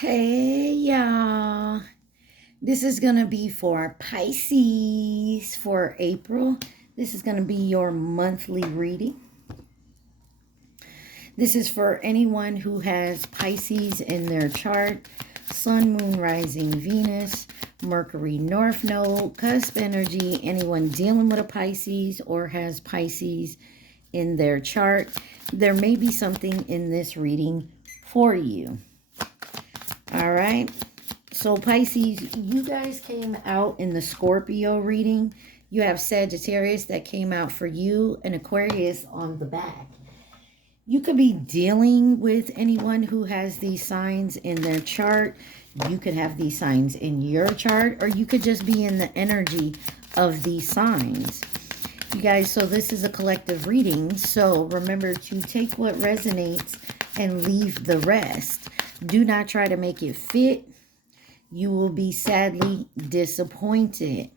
Hey y'all, this is gonna be for Pisces for April. This is gonna be your monthly reading. This is for anyone who has Pisces in their chart: Sun, Moon, Rising, Venus, Mercury, North Node, cusp energy. Anyone dealing with a Pisces or has Pisces in their chart, there may be something in this reading for you. All right. So Pisces, you guys came out in the Scorpio reading. You have Sagittarius that came out for you and Aquarius on the back. You could be dealing with anyone who has these signs in their chart. You could have these signs in your chart, or you could just be in the energy of these signs. You guys, so this is a collective reading. So remember to take what resonates and leave the rest. Do not try to make it fit. You will be sadly disappointed.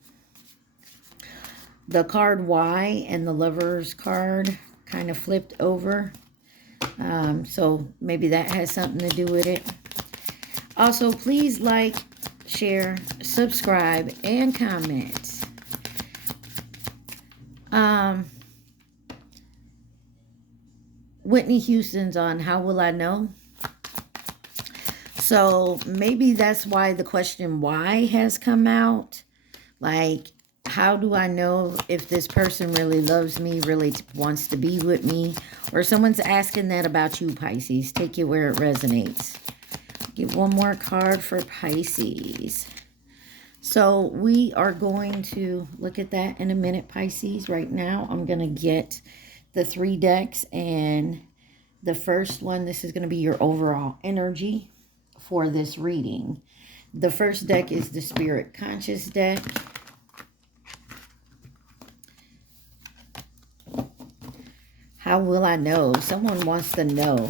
The card Y and the Lover's card kind of flipped over. So maybe that has something to do with it. Also, please like, share, subscribe, and comment. Whitney Houston's on How Will I Know? So maybe that's why the question why has come out. Like, how do I know if this person really loves me, really wants to be with me? Or someone's asking that about you, Pisces. Take it where it resonates. Get one more card for Pisces. So we are going to look at that in a minute, Pisces. Right now, I'm going to get the 3 decks. And the first one, this is going to be your overall energy for this reading. The first deck is the Spirit Conscious deck. How will I know? Someone wants to know.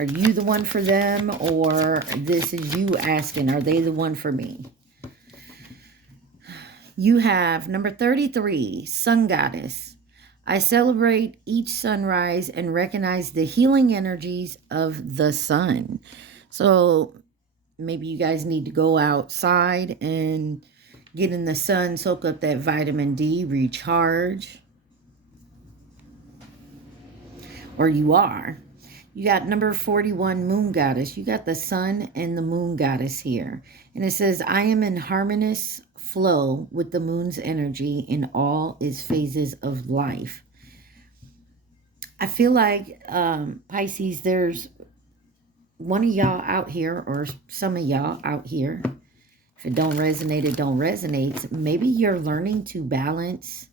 Are you the one for them, or this is you asking, are they the one for me? You have number 33, Sun Goddess. I celebrate each sunrise and recognize the healing energies of the sun. So maybe you guys need to go outside and get in the sun, soak up that vitamin D, recharge. Or you are. You got number 41, Moon Goddess. You got the Sun and the Moon Goddess here. And it says, I am in harmonious flow with the moon's energy in all its phases of life. I feel like, Pisces, there's one of y'all out here, or some of y'all out here. If it don't resonate, it don't resonate. Maybe you're learning to balance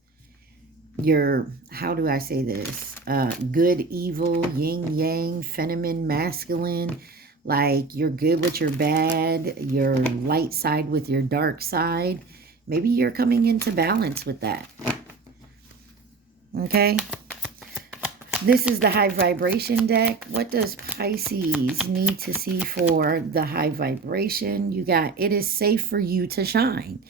your, how do I say this? Good, evil, yin, yang, feminine, masculine. Like you're good with your bad, your light side with your dark side. Maybe you're coming into balance with that. Okay. This is the high vibration deck. What does Pisces need to see for the high vibration? You got, it is safe for you to shine.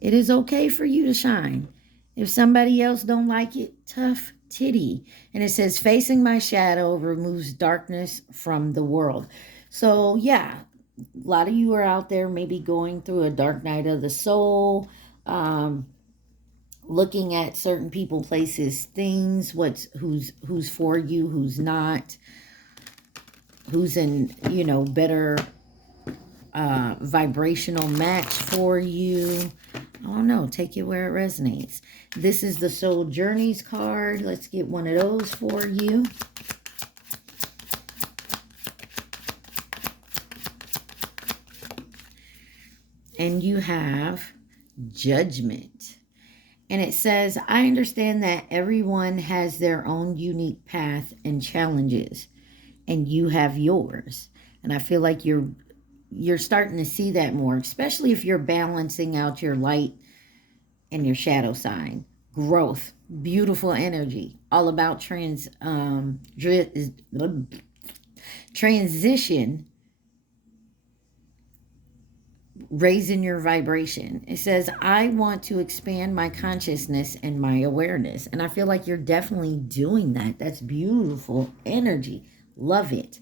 It is okay for you to shine. If somebody else don't like it, tough titty. And it says, facing my shadow removes darkness from the world. So yeah, a lot of you are out there maybe going through a dark night of the soul, looking at certain people, places, things, who's for you, who's not, who's in, better vibrational match for you. I don't know. Take it where it resonates. This is the Soul Journeys card. Let's get one of those for you. And you have Judgment. And it says, I understand that everyone has their own unique path and challenges, and you have yours. And I feel like you're starting to see that more, especially if you're balancing out your light and your shadow sign. Growth, beautiful energy, all about transition, raising your vibration. It says, I want to expand my consciousness and my awareness. And I feel like you're definitely doing that. That's beautiful energy. Love it.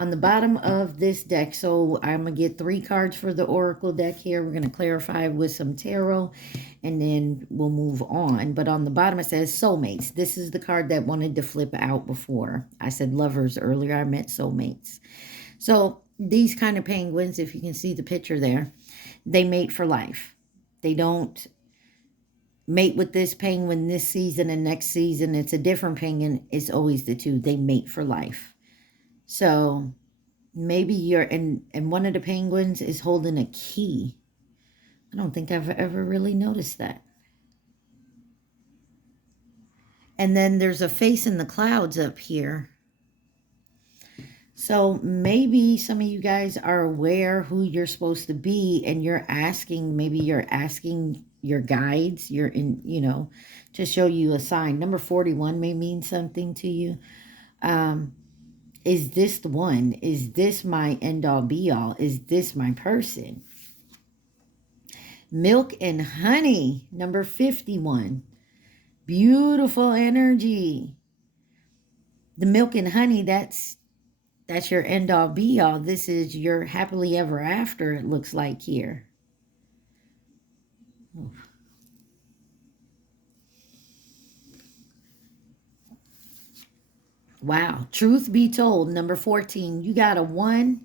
On the bottom of this deck, so I'm going to get 3 cards for the Oracle deck here. We're going to clarify with some tarot, and then we'll move on. But on the bottom, it says soulmates. This is the card that wanted to flip out before. I said lovers earlier. I meant soulmates. So these kind of penguins, if you can see the picture there, they mate for life. They don't mate with this penguin this season and next season. It's a different penguin. It's always the two. They mate for life. So maybe you're, and one of the penguins is holding a key. I don't think I've ever really noticed that. And then there's a face in the clouds up here. So maybe some of you guys are aware who you're supposed to be, and you're asking, maybe you're asking your guides, you're in, you know, to show you a sign. Number 41 may mean something to you. Is this the one? Is this my end-all be-all? Is this my person? Milk and honey, number 51. Beautiful energy. The milk and honey, that's your end-all be-all. This is your happily ever after, it looks like here. Wow. Truth be told, number 14, you got a 1,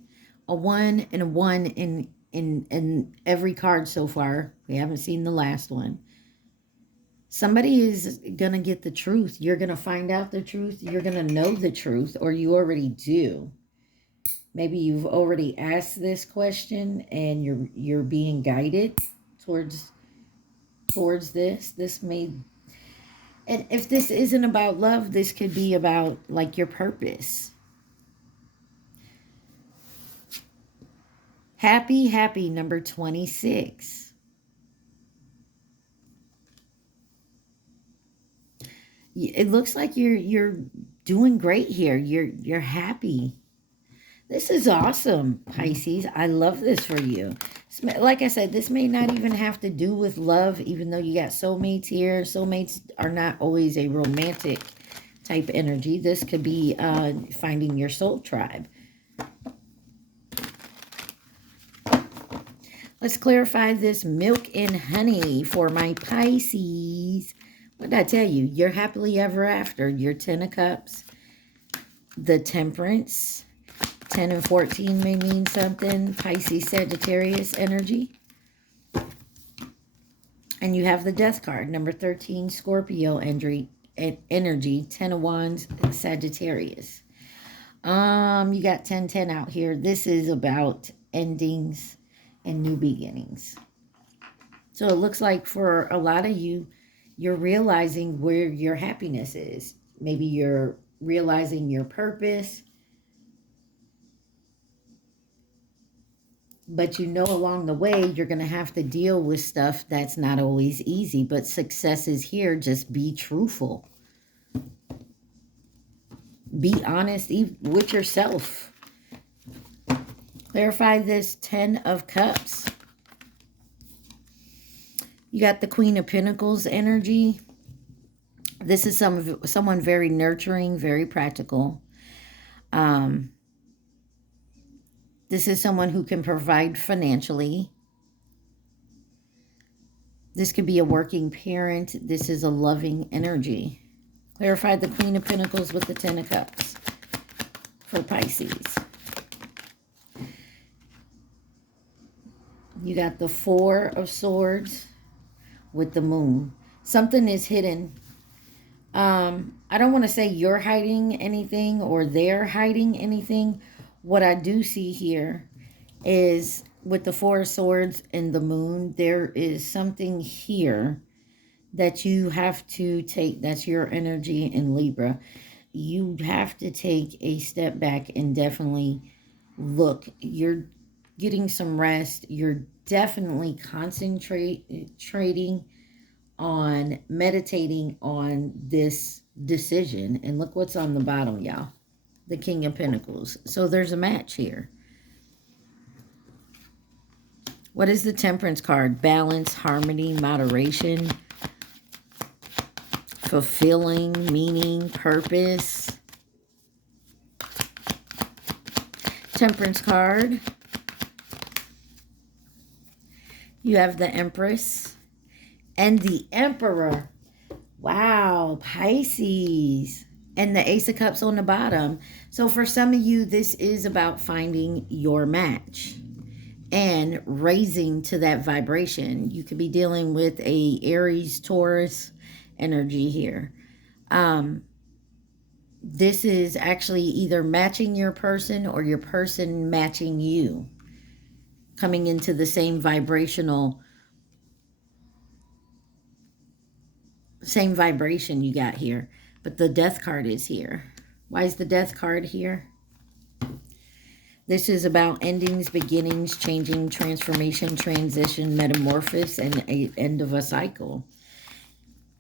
and a 1 in every card so far. We haven't seen the last one. Somebody is going to get the truth. You're going to find out the truth. You're going to know the truth, or you already do. Maybe you've already asked this question and you're being guided towards this. This may, and if this isn't about love, this could be about like your purpose. Happy, happy, number 26. It looks like you're doing great here. You're happy. This is awesome, Pisces. I love this for you. Like I said, this may not even have to do with love, even though you got soulmates here. Soulmates are not always a romantic type energy. This could be finding your soul tribe. Let's clarify this milk and honey for my Pisces. What did I tell you? You're happily ever after. Your 10 of Cups. The Temperance. 10 and 14 may mean something. Pisces, Sagittarius energy. And you have the Death card. Number 13, Scorpio energy. 10 of Wands, Sagittarius. You got 10-10 out here. This is about endings and new beginnings. So it looks like for a lot of you, you're realizing where your happiness is. Maybe you're realizing your purpose. But you know along the way, you're going to have to deal with stuff that's not always easy. But success is here. Just be truthful. Be honest with yourself. Clarify this 10 of Cups. You got the Queen of Pentacles energy. This is someone very nurturing, very practical. This is someone who can provide financially. This could be a working parent. This is a loving energy. Clarify the Queen of Pentacles with the 10 of Cups for Pisces. You got the 4 of Swords with the Moon. Something is hidden. I don't want to say you're hiding anything or they're hiding anything. What I do see here is with the 4 of Swords and the Moon, there is something here that you have to take. That's your energy in Libra. You have to take a step back and definitely look. You're getting some rest. You're definitely concentrating on meditating on this decision. And look what's on the bottom, y'all. The King of Pentacles. So there's a match here. What is the Temperance card? Balance, harmony, moderation, fulfilling, meaning, purpose. Temperance card. You have the Empress and the Emperor. Wow, Pisces. And the Ace of Cups on the bottom. So for some of you, this is about finding your match and raising to that vibration. You could be dealing with a Aries, Taurus energy here. This is actually either matching your person or your person matching you. Coming into the same vibration you got here. But the Death card is here. Why is the Death card here? This is about endings, beginnings, changing, transformation, transition, metamorphosis, and an end of a cycle.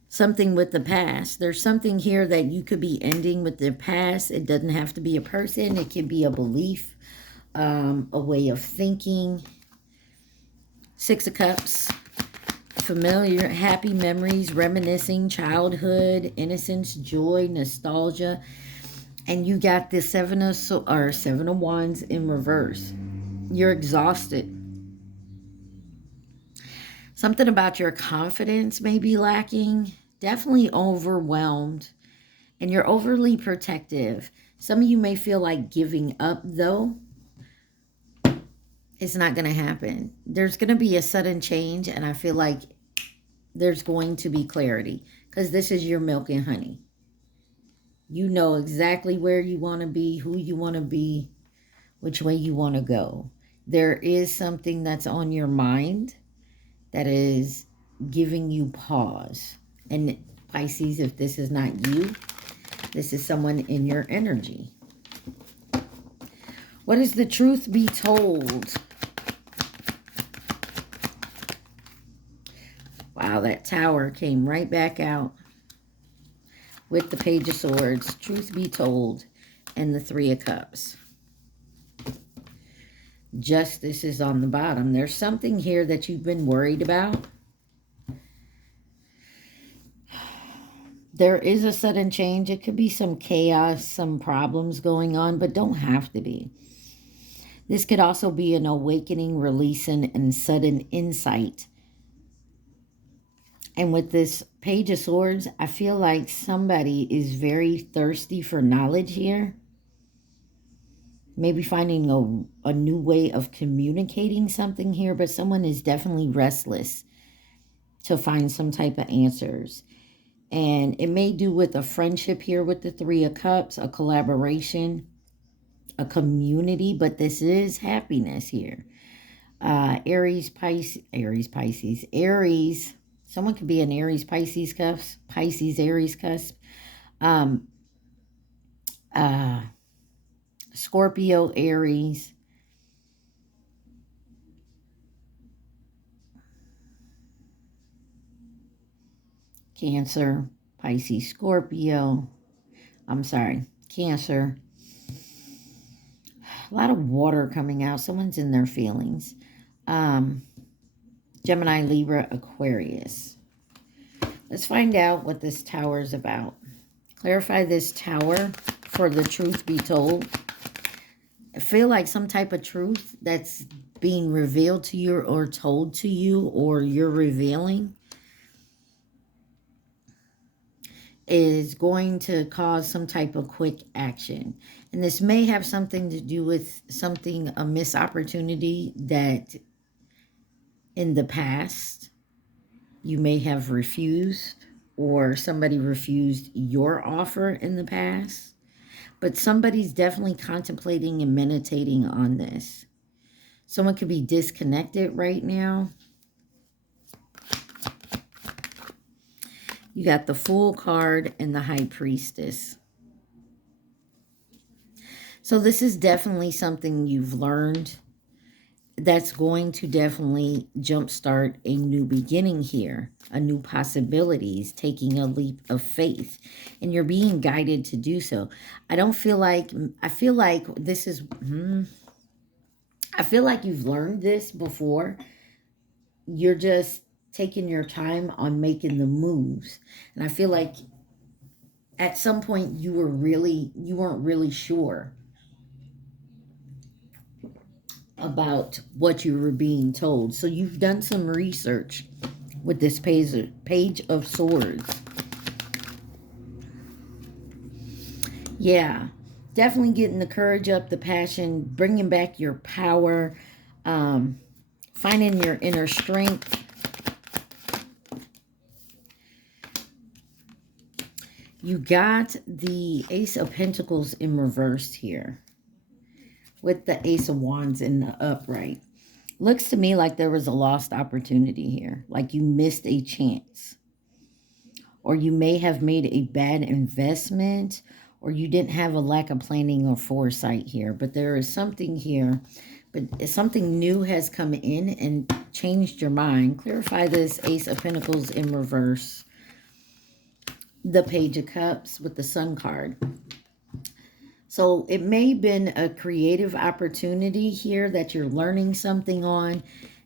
Something with the past. There's something here that you could be ending with the past. It doesn't have to be a person. It could be a belief, a way of thinking. Six of Cups. Familiar, happy memories, reminiscing, childhood, innocence, joy, nostalgia. And you got the Seven of Wands in reverse. You're exhausted. Something about your confidence may be lacking. Definitely overwhelmed. And you're overly protective. Some of you may feel like giving up, though. It's not going to happen. There's going to be a sudden change, and I feel like there's going to be clarity. Because this is your milk and honey. You know exactly where you want to be, who you want to be, which way you want to go. There is something that's on your mind that is giving you pause. And Pisces, if this is not you, this is someone in your energy. What is the truth be told? Wow, that Tower came right back out with the Page of Swords. Truth be told, and the Three of Cups. Justice is on the bottom. There's something here that you've been worried about. There is a sudden change. It could be some chaos, some problems going on, but don't have to be. This could also be an awakening, releasing, and sudden insight. And with this Page of Swords, I feel like somebody is very thirsty for knowledge here. Maybe finding a new way of communicating something here, but someone is definitely restless to find some type of answers. And it may do with a friendship here with the Three of Cups, a collaboration, a community, but this is happiness here. Aries, Aries. Someone could be an Aries, Pisces cusp, Pisces, Aries cusp. Scorpio, Aries. Cancer, Pisces, Scorpio. I'm sorry, Cancer. A lot of water coming out. Someone's in their feelings. Gemini, Libra, Aquarius. Let's find out what this Tower is about. Clarify this Tower for the truth be told. I feel like some type of truth that's being revealed to you or told to you or you're revealing is going to cause some type of quick action. And this may have something to do with something, a missed opportunity that in the past you may have refused, or somebody refused your offer in the past. But somebody's definitely contemplating and meditating on this. Someone could be disconnected right now. You got the Fool card and the High Priestess. So this is definitely something you've learned that's going to definitely jumpstart a new beginning here, a new possibilities, taking a leap of faith, and you're being guided to do so. I feel like this is, I feel like you've learned this before. You're just taking your time on making the moves. And I feel like at some point you weren't really sure about what you were being told. So you've done some research with this page of swords. Yeah, definitely getting the courage up, the passion, bringing back your power, finding your inner strength. You got the Ace of Pentacles in reverse here with the Ace of Wands in the upright. Looks to me like there was a lost opportunity here, like you missed a chance. Or you may have made a bad investment, or you didn't have a lack of planning or foresight here. But there is something here, but something new has come in and changed your mind. Clarify this Ace of Pentacles in reverse. The Page of Cups with the Sun card. So it may have been a creative opportunity here that you're learning something on.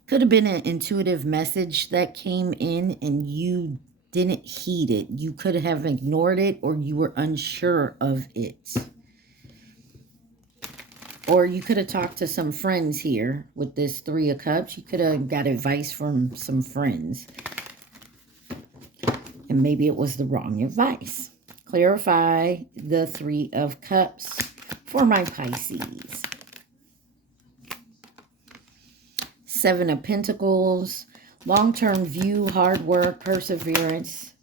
Could have been an intuitive message that came in and you didn't heed it. You could have ignored it, or you were unsure of it. Or you could have talked to some friends here with this Three of Cups. You could have got advice from some friends. And maybe it was the wrong advice. Clarify the Three of Cups for my Pisces. Seven of Pentacles. Long-term view, hard work, perseverance.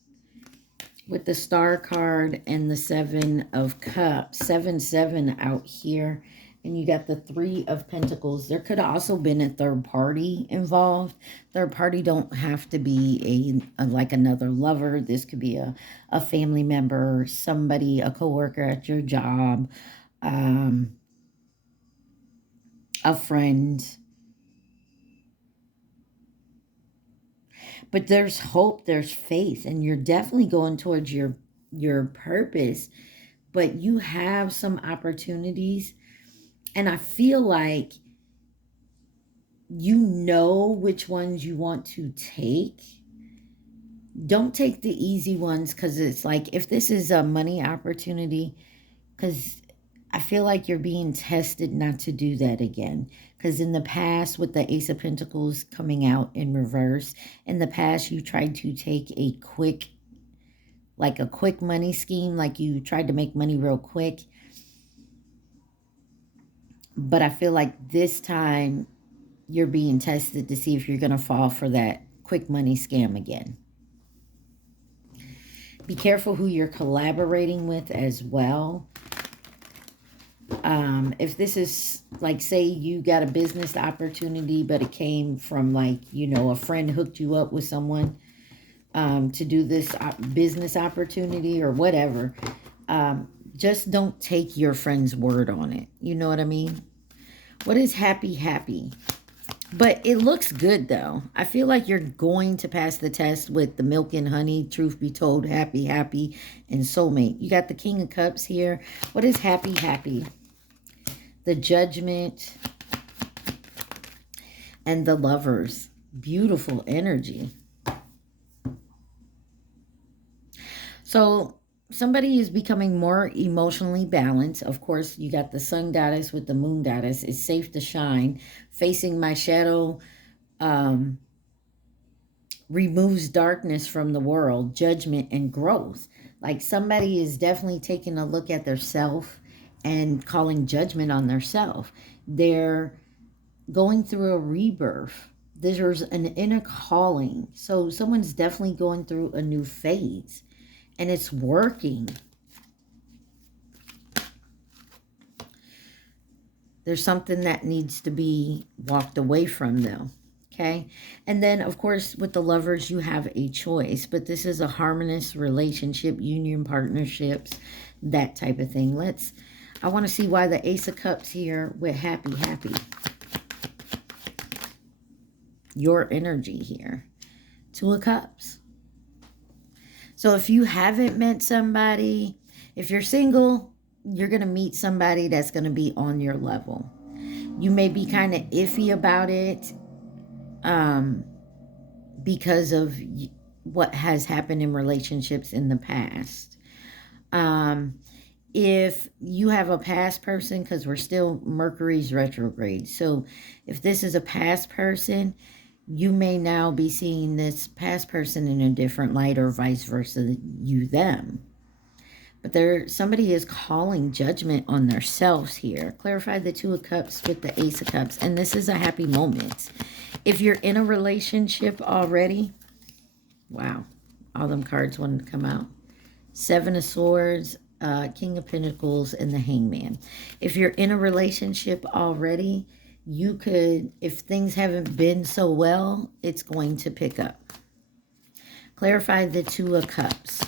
With the Star card and the Seven of Cups. 7-7 out here. And you got the Three of Pentacles. There could have also been a third party involved. Third party don't have to be like another lover. This could be a family member, somebody, a coworker at your job, a friend. But there's hope, there's faith, and you're definitely going towards your purpose. But you have some opportunities. And I feel like you know which ones you want to take. Don't take the easy ones, because it's like, if this is a money opportunity, because I feel like you're being tested not to do that again. Because in the past, with the Ace of Pentacles coming out in reverse, in the past you tried to take a quick money scheme, like you tried to make money real quick. But I feel like this time you're being tested to see if you're going to fall for that quick money scam again. Be careful who you're collaborating with as well. If this is like, say you got a business opportunity, but it came from like, you know, a friend hooked you up with someone to do this business opportunity or whatever. Just don't take your friend's word on it. You know what I mean? What is happy, happy? But it looks good, though. I feel like you're going to pass the test with the milk and honey, truth be told, happy, happy, and soulmate. You got the King of Cups here. What is happy, happy? The Judgment and the Lovers. Beautiful energy. So somebody is becoming more emotionally balanced. Of course, you got the Sun Goddess with the Moon Goddess. It's safe to shine. Facing my shadow removes darkness from the world, judgment and growth. Like somebody is definitely taking a look at their self and calling judgment on their self. They're going through a rebirth. There's an inner calling. So someone's definitely going through a new phase. And it's working. There's something that needs to be walked away from, though. Okay? And then, of course, with the Lovers, you have a choice. But this is a harmonious relationship, union, partnerships, that type of thing. I want to see why the Ace of Cups here with happy, happy. Your energy here. Two of Cups. So if you haven't met somebody, if you're single, you're going to meet somebody that's going to be on your level. You may be kind of iffy about it because of what has happened in relationships in the past. if you have a past person, because we're still Mercury's retrograde. So if this is a past person, you may now be seeing this past person in a different light, or vice versa, you them. But somebody is calling judgment on themselves here. Clarify the Two of Cups with the Ace of Cups. And this is a happy moment. If you're in a relationship already, wow, all them cards wanted to come out. Seven of Swords, King of Pentacles, and the Hangman. If you're in a relationship already, you could, if things haven't been so well, it's going to pick up. Clarify the Two of Cups.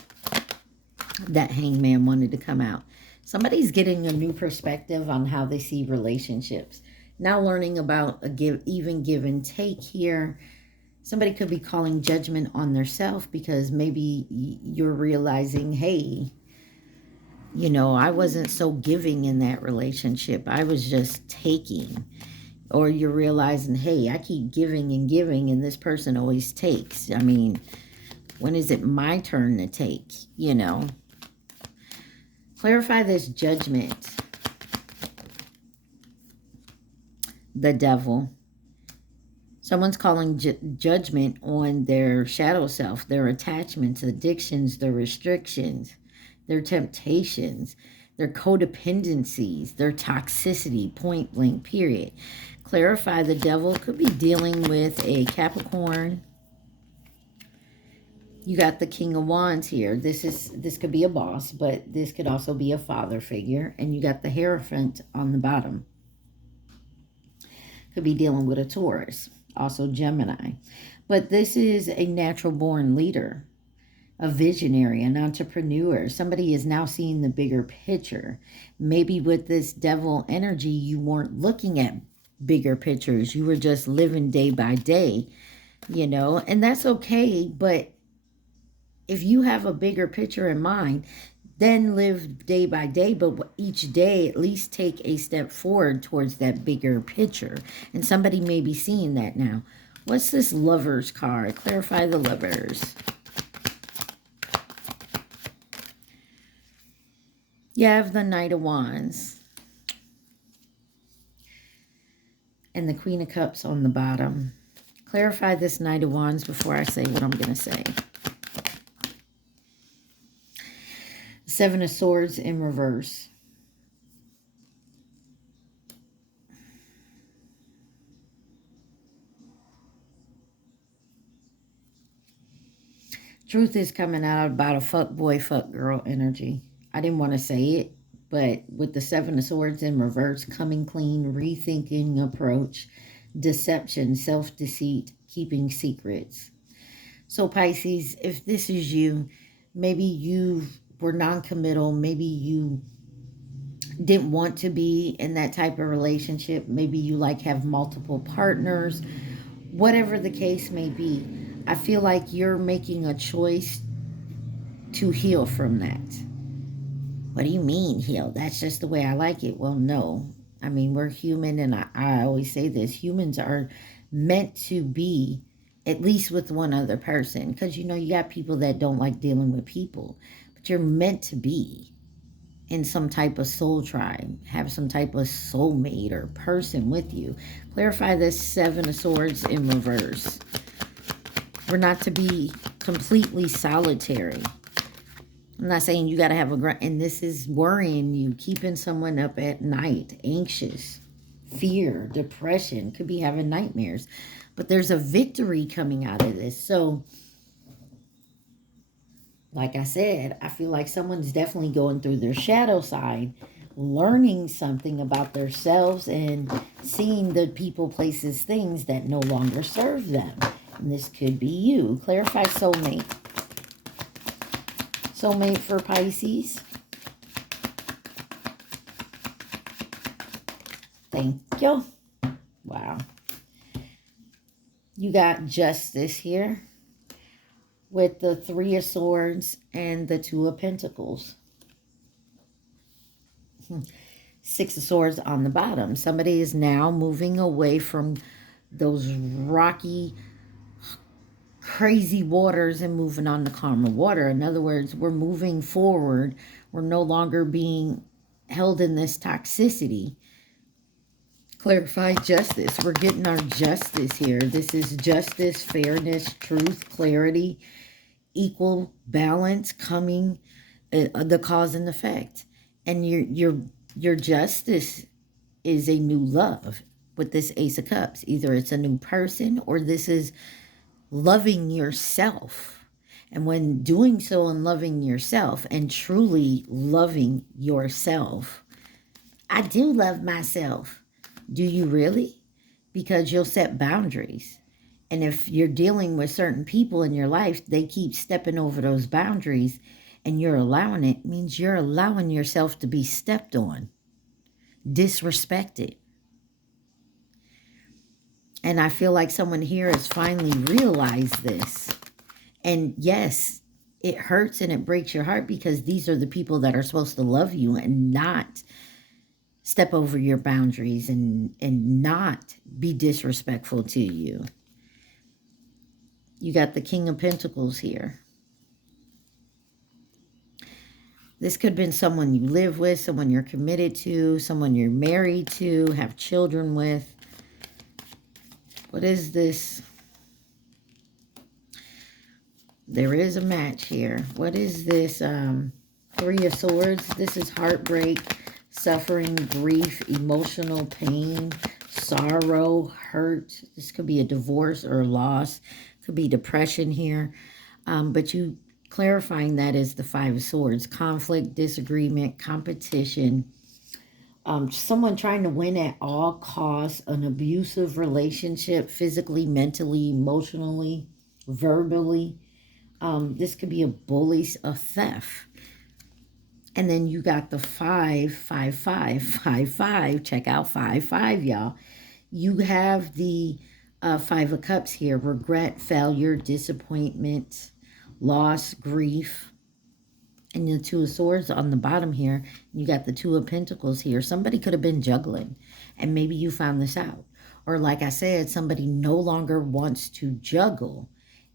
That Hangman wanted to come out. Somebody's getting a new perspective on how they see relationships. Now learning about a give and take here. Somebody could be calling judgment on themselves because maybe you're realizing, hey, you know, I wasn't so giving in that relationship. I was just taking. Or you're realizing, hey, I keep giving and this person always takes. I mean, when is it my turn to take, you know? Clarify this Judgment. The Devil. Someone's calling judgment on their shadow self, their attachments, addictions, their restrictions, their temptations, their codependencies, their toxicity, point blank, period. Clarify the Devil could be dealing with a Capricorn. You got the King of Wands here. This could be a boss, but this could also be a father figure. And you got the Hierophant on the bottom. Could be dealing with a Taurus, also Gemini. But this is a natural born leader, a visionary, an entrepreneur. Somebody is now seeing the bigger picture. Maybe with this Devil energy, you weren't looking at bigger pictures. You were just living day by day, you know, and that's okay. But if you have a bigger picture in mind, then live day by day, but each day at least take a step forward towards that bigger picture. And somebody may be seeing that now. What's this Lovers card? Clarify the Lovers. You have the Knight of Wands. And the Queen of Cups on the bottom. Clarify this Knight of Wands before I say what I'm going to say. Seven of Swords in reverse. Truth is coming out about a fuck boy, fuck girl energy. I didn't want to say it, but with the Seven of Swords in reverse, coming clean, rethinking approach, deception, self-deceit, keeping secrets. So Pisces, if this is you, maybe you were non-committal, maybe you didn't want to be in that type of relationship, maybe you like have multiple partners, whatever the case may be, I feel like you're making a choice to heal from that. What do you mean heal? That's just the way I like it. Well, no. I mean, we're human, and I always say this, humans are meant to be at least with one other person, because you know you got people that don't like dealing with people. You're meant to be in some type of soul tribe, have some type of soulmate or person with you. Clarify this Seven of Swords in reverse. We're not to be completely solitary. I'm not saying you got to have and this is worrying you, keeping someone up at night, anxious, fear, depression, could be having nightmares. But there's a victory coming out of this. So like I said, I feel like someone's definitely going through their shadow side, learning something about themselves and seeing the people, places, things that no longer serve them. And this could be you. Clarify soulmate. Soulmate for Pisces. Thank you. Wow. You got Justice here, with the Three of Swords and the Two of Pentacles. Six of Swords on the bottom. Somebody is now moving away from those rocky, crazy waters and moving on to calmer water. In other words, we're moving forward We're no longer being held in this toxicity. Clarify justice. We're getting our justice here. This is justice, fairness, truth, clarity, equal balance coming, the cause and effect. And your justice is a new love with this Ace of Cups. Either it's a new person or this is loving yourself. And when doing so and loving yourself and truly loving yourself, I do love myself. Do you really? Because you'll set boundaries. And if you're dealing with certain people in your life, they keep stepping over those boundaries and you're allowing it, means you're allowing yourself to be stepped on, disrespected. And I feel like someone here has finally realized this. And yes, it hurts and it breaks your heart because these are the people that are supposed to love you and not step over your boundaries and not be disrespectful to you. You got the King of Pentacles here. This could have been someone you live with, someone you're committed to, someone you're married to, have children with. What is this? There is a match here. What is this? Three of Swords. This is heartbreak, suffering, grief, emotional pain, sorrow, hurt. This could be a divorce or a loss. Could be depression here. But you clarifying that is the Five of Swords. Conflict, disagreement, competition. Someone trying to win at all costs. An abusive relationship, physically, mentally, emotionally, verbally. This could be a bully, a theft. And then you got the 5, 5, 5, 5, 5. Check out 5, 5, y'all. You have the Five of Cups here. Regret, failure, disappointment, loss, grief. And the Two of Swords on the bottom here. You got the Two of Pentacles here. Somebody could have been juggling. And maybe you found this out. Or like I said, somebody no longer wants to juggle.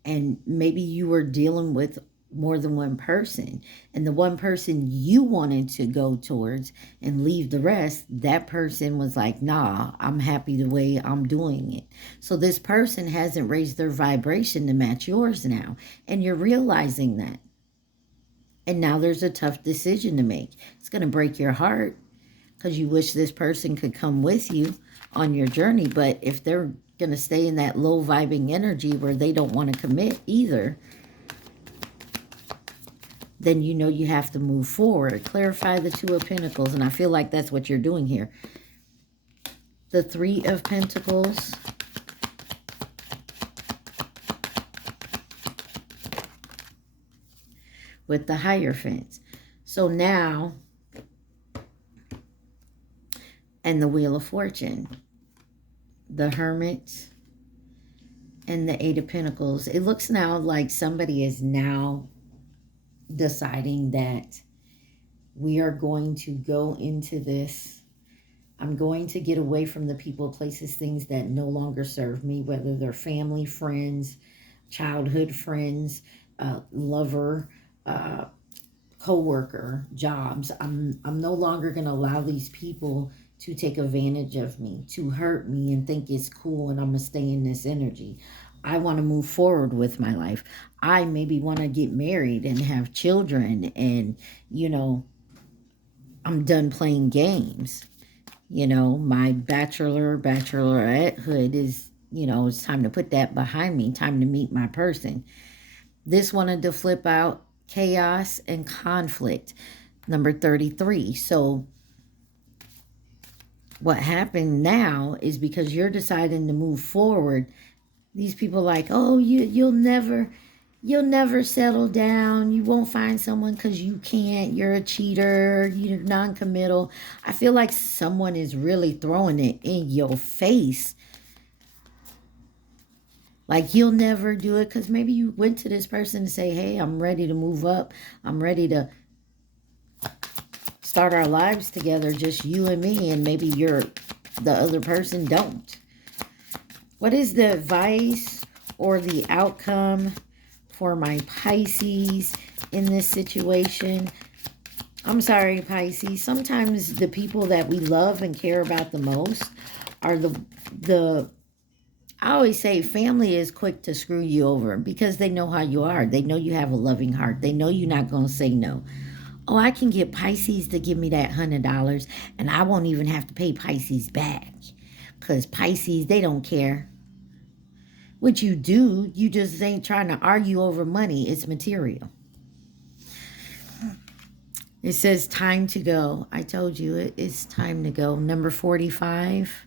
And maybe you were dealing with more than one person, and the one person you wanted to go towards and leave the rest, that person was like, nah, I'm happy the way I'm doing it. So this person hasn't raised their vibration to match yours now, and you're realizing that. And now there's a tough decision to make. It's going to break your heart because you wish this person could come with you on your journey, but if they're going to stay in that low vibing energy where they don't want to commit either, then you know you have to move forward. Clarify the Two of Pentacles, and I feel like that's what you're doing here. The Three of Pentacles. With the Hierophant. So now, and the Wheel of Fortune. The Hermit and the Eight of Pentacles. It looks now like somebody is now deciding that we are going to go into this. I'm going to get away from the people, places, things that no longer serve me, whether they're family, friends, childhood friends, lover, co-worker, jobs. I'm no longer going to allow these people to take advantage of me, to hurt me and think it's cool and I'm going to stay in this energy. I want to move forward with my life. I maybe want to get married and have children and, you know, I'm done playing games. You know, my bachelorettehood is, you know, it's time to put that behind me. Time to meet my person. This wanted to flip out chaos and conflict. Number 33. So what happened now is because you're deciding to move forward, these people are like, oh, you'll never settle down. You won't find someone because you can't. You're a cheater. You're non-committal. I feel like someone is really throwing it in your face. Like you'll never do it because maybe you went to this person to say, hey, I'm ready to move up. I'm ready to start our lives together, just you and me, and maybe the other person don't. What is the advice or the outcome for my Pisces in this situation? I'm sorry, Pisces. Sometimes the people that we love and care about the most are the I always say family is quick to screw you over because they know how you are. They know you have a loving heart. They know you're not going to say no. Oh, I can get Pisces to give me that $100 and I won't even have to pay Pisces back because Pisces, they don't care. What you do, you just ain't trying to argue over money. It's material. It says time to go. I told you it's time to go. Number 45.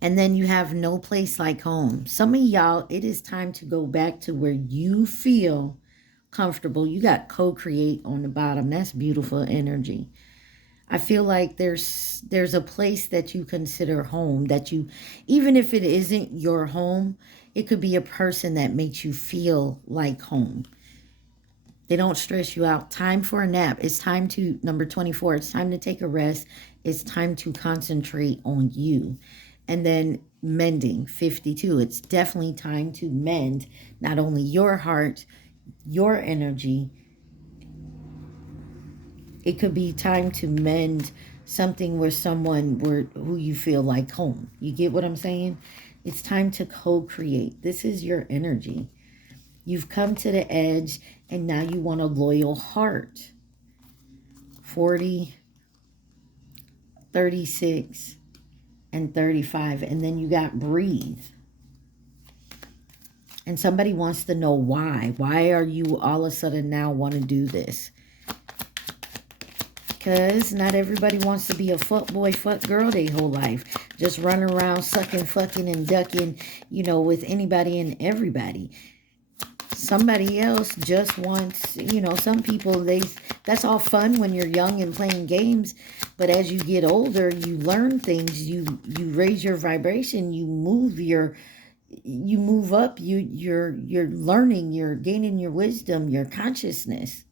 And then you have no place like home. Some of y'all, it is time to go back to where you feel comfortable. You got co-create on the bottom. That's beautiful energy. I feel like there's a place that you consider home, that you, even if it isn't your home, it could be a person that makes you feel like home. They don't stress you out. Time for a nap. It's time to, number 24, it's time to take a rest. It's time to concentrate on you. And then mending, 52. It's definitely time to mend not only your heart, your energy. It could be time to mend something with someone who you feel like home. You get what I'm saying? It's time to co-create. This is your energy. You've come to the edge and now you want a loyal heart. 40, 36, and 35. And then you got breathe. And somebody wants to know why. Why are you all of a sudden now want to do this? Because not everybody wants to be a fuck boy, fuck girl their whole life. Just running around sucking, fucking, and ducking, you know, with anybody and everybody. Somebody else just wants, you know, some people, that's all fun when you're young and playing games. But as you get older, you learn things. You raise your vibration. You move up. You're learning. You're gaining your wisdom, your consciousness.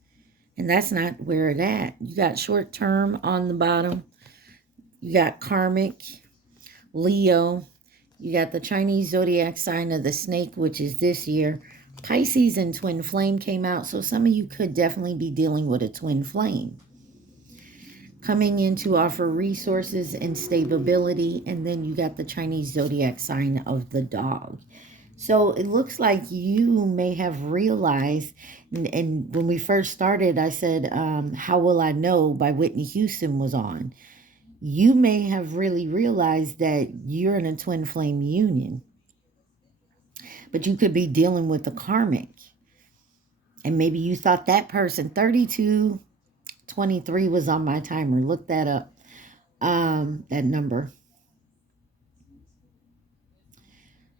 And that's not where it's at. You got short term on the bottom. You got karmic, Leo. You got the Chinese zodiac sign of the snake, which is this year. Pisces and twin flame came out. So some of you could definitely be dealing with a twin flame. Coming in to offer resources and stability. And then you got the Chinese zodiac sign of the dog. So it looks like you may have realized, and when we first started, I said, How Will I Know by Whitney Houston was on. You may have really realized that you're in a twin flame union. But you could be dealing with the karmic. And maybe you thought that person, 3223 was on my timer. Look that up, that number.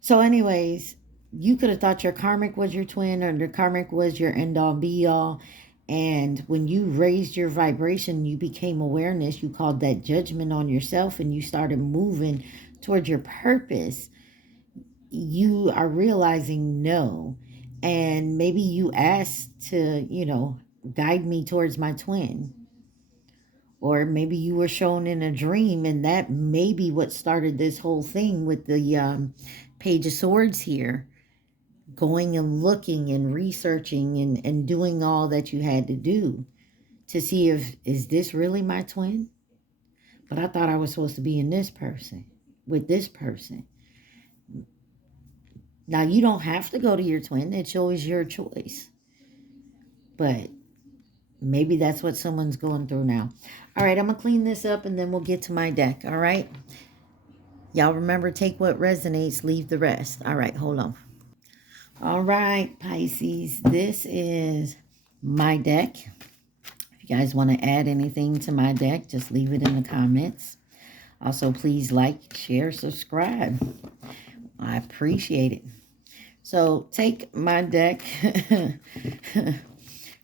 So anyways, you could have thought your karmic was your twin or the karmic was your end-all be-all. And when you raised your vibration, you became awareness. You called that judgment on yourself and you started moving towards your purpose. You are realizing no. And maybe you asked to, you know, guide me towards my twin. Or maybe you were shown in a dream, and that may be what started this whole thing with the Page of Swords here. Going and looking and researching and doing all that you had to do to see is this really my twin? But I thought I was supposed to be in this person, with this person. Now, you don't have to go to your twin. It's always your choice. But maybe that's what someone's going through now. All right, I'm going to clean this up and then we'll get to my deck, all right? Y'all remember, take what resonates, leave the rest. All right, hold on. All right, Pisces, this is my deck. If you guys want to add anything to my deck, just leave it in the comments. Also, please like, share, subscribe. I appreciate it. So take my deck.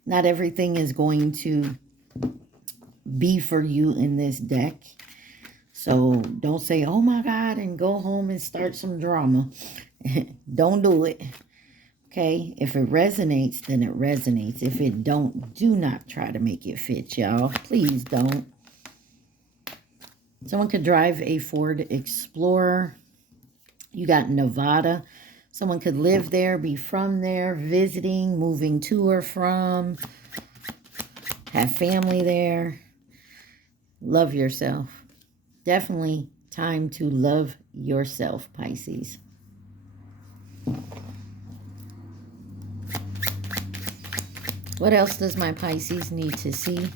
Not everything is going to be for you in this deck. So don't say, oh my God, and go home and start some drama. Don't do it. Okay? If it resonates, then it resonates. If it don't, do not try to make it fit, y'all. Please don't. Someone could drive a Ford Explorer. You got Nevada. Someone could live there, be from there, visiting, moving to or from. Have family there. Love yourself. Definitely time to love yourself, Pisces. What else does my Pisces need to see?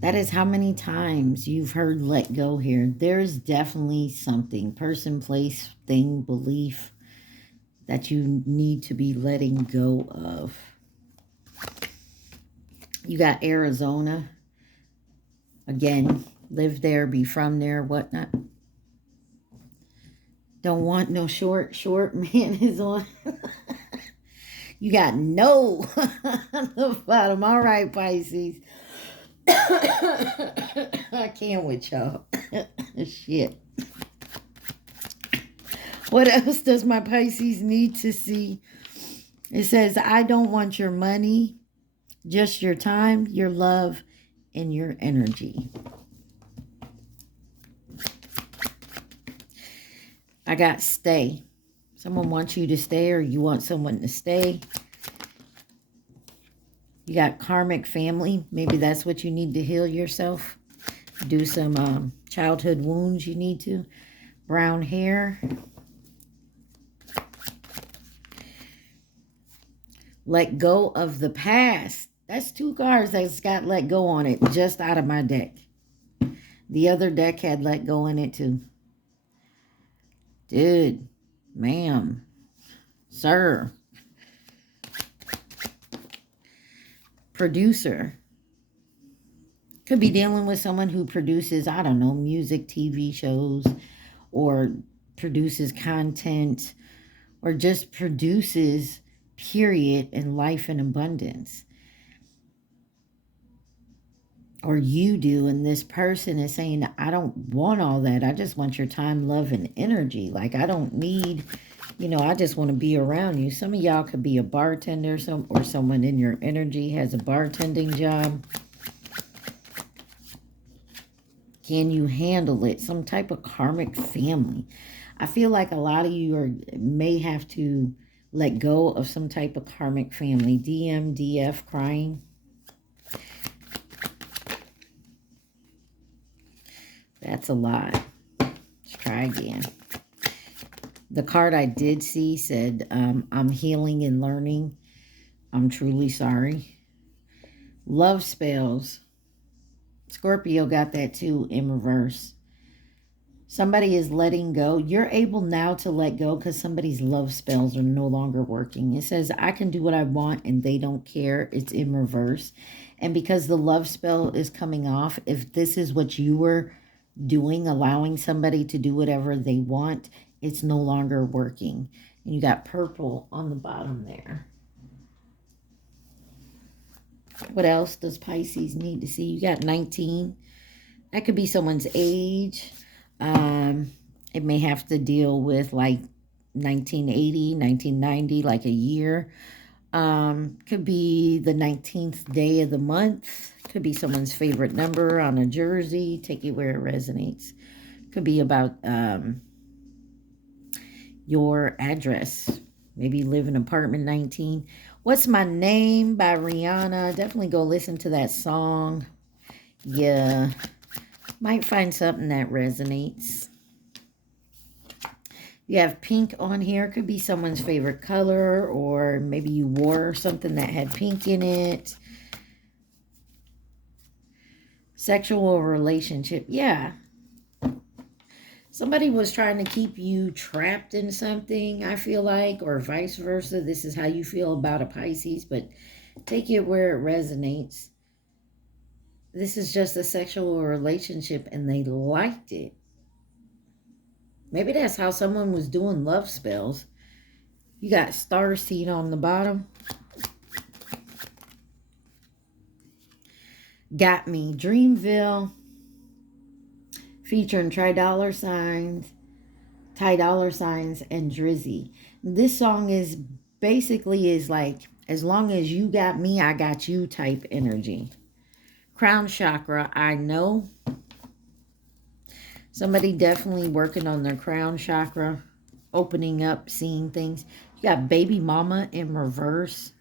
That is how many times you've heard let go here. There's definitely something, person, place, thing, belief that you need to be letting go of. You got Arizona. Again, live there, be from there, whatnot. Don't want no short man is on. You got no on the bottom. All right, Pisces. I can't with y'all. Shit. What else does my Pisces need to see? It says, I don't want your money, just your time, your love, and your energy. I got stay. Someone wants you to stay, or you want someone to stay. You got karmic family. Maybe that's what you need to heal yourself. Do some childhood wounds you need to. Brown hair. Let go of the past. That's 2 cards that's got let go on it just out of my deck. The other deck had let go in it too. Dude, ma'am, sir. Producer. Could be dealing with someone who produces, I don't know, music, TV shows, or produces content, or just produces, period, in life and abundance. Or you do, and this person is saying, I don't want all that. I just want your time, love, and energy. Like, I don't need, I just want to be around you. Some of y'all could be a bartender, or someone in your energy has a bartending job. Can you handle it? Some type of karmic family. I feel like a lot of you may have to let go of some type of karmic family. DMDF, crying. That's a lot. Let's try again. The card I did see said, I'm healing and learning. I'm truly sorry. Love spells. Scorpio got that too in reverse. Somebody is letting go. You're able now to let go because somebody's love spells are no longer working. It says, I can do what I want and they don't care. It's in reverse. And because the love spell is coming off, if this is what you were doing, allowing somebody to do whatever they want, it's no longer working. And you got purple on the bottom there. What else does Pisces need to see? You got 19. That could be someone's age. It may have to deal with like 1980, 1990, like a year. Could be the 19th day of the month. Could be someone's favorite number on a jersey. Take it where it resonates. Could be about your address. Maybe you live in apartment 19. What's My Name by Rihanna. Definitely go listen to that song. Yeah. Might find something that resonates. You have pink on here. Could be someone's favorite color, or maybe you wore something that had pink in it. Sexual relationship. Yeah. Somebody was trying to keep you trapped in something, I feel like, or vice versa. This is how you feel about a Pisces, but take it where it resonates. This is just a sexual relationship and they liked it. Maybe that's how someone was doing love spells. You got Starseed on the bottom. Got Me, Dreamville. Featuring Ty Dolla Signs, and Drizzy. This song is basically like, as long as you got me, I got you type energy. Crown chakra, I know. Somebody definitely working on their crown chakra, opening up, seeing things. You got Baby Mama in reverse.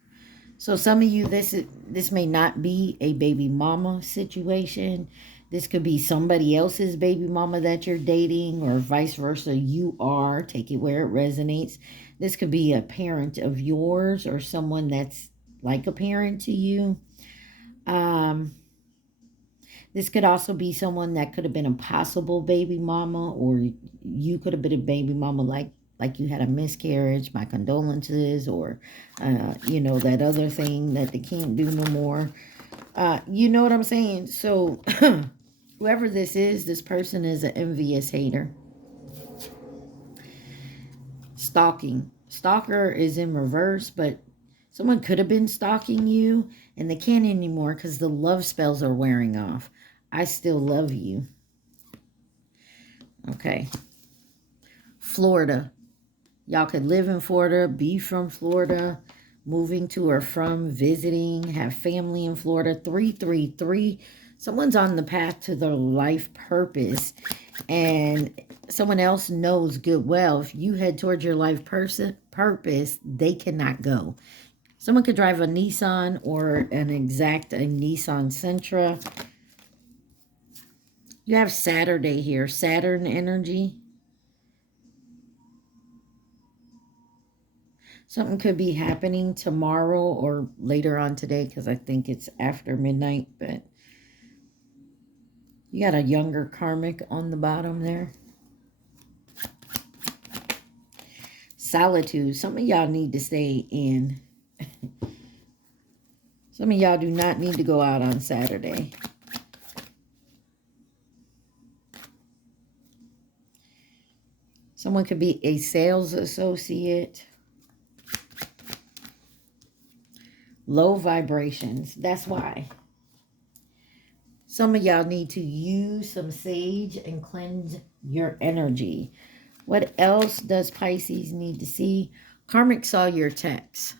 So some of you, this may not be a baby mama situation. This could be somebody else's baby mama that you're dating, or vice versa. You are. Take it where it resonates. This could be a parent of yours or someone that's like a parent to you. This could also be someone that could have been a possible baby mama, or you could have been a baby mama like you had a miscarriage. My condolences, or you know, that other thing that they can't do no more. You know what I'm saying? So whoever this person is an envious hater. Stalking. Stalker is in reverse, but someone could have been stalking you and they can't anymore because the love spells are wearing off. I still love you. Okay. Florida. Y'all could live in Florida, be from Florida, moving to or from, visiting, have family in Florida. 333. Someone's on the path to their life purpose, and someone else knows good well if you head towards your life purpose, they cannot go. Someone could drive a Nissan or a Nissan Sentra. You have Saturday here, Saturn energy. Something could be happening tomorrow or later on today because I think it's after midnight, but you got a younger karmic on the bottom there. Solitude. Some of y'all need to stay in. Some of y'all do not need to go out on Saturday. Someone could be a sales associate. Low vibrations. That's why. Some of y'all need to use some sage and cleanse your energy. What else does Pisces need to see? Karmic saw your text.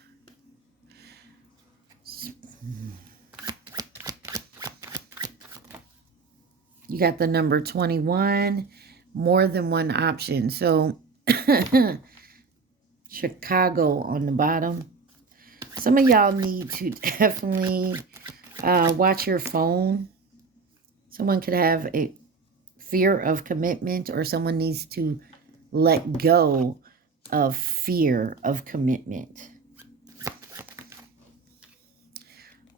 You got the number 21. More than one option. So, Chicago on the bottom. Some of y'all need to definitely watch your phone. Someone could have a fear of commitment, or someone needs to let go of fear of commitment.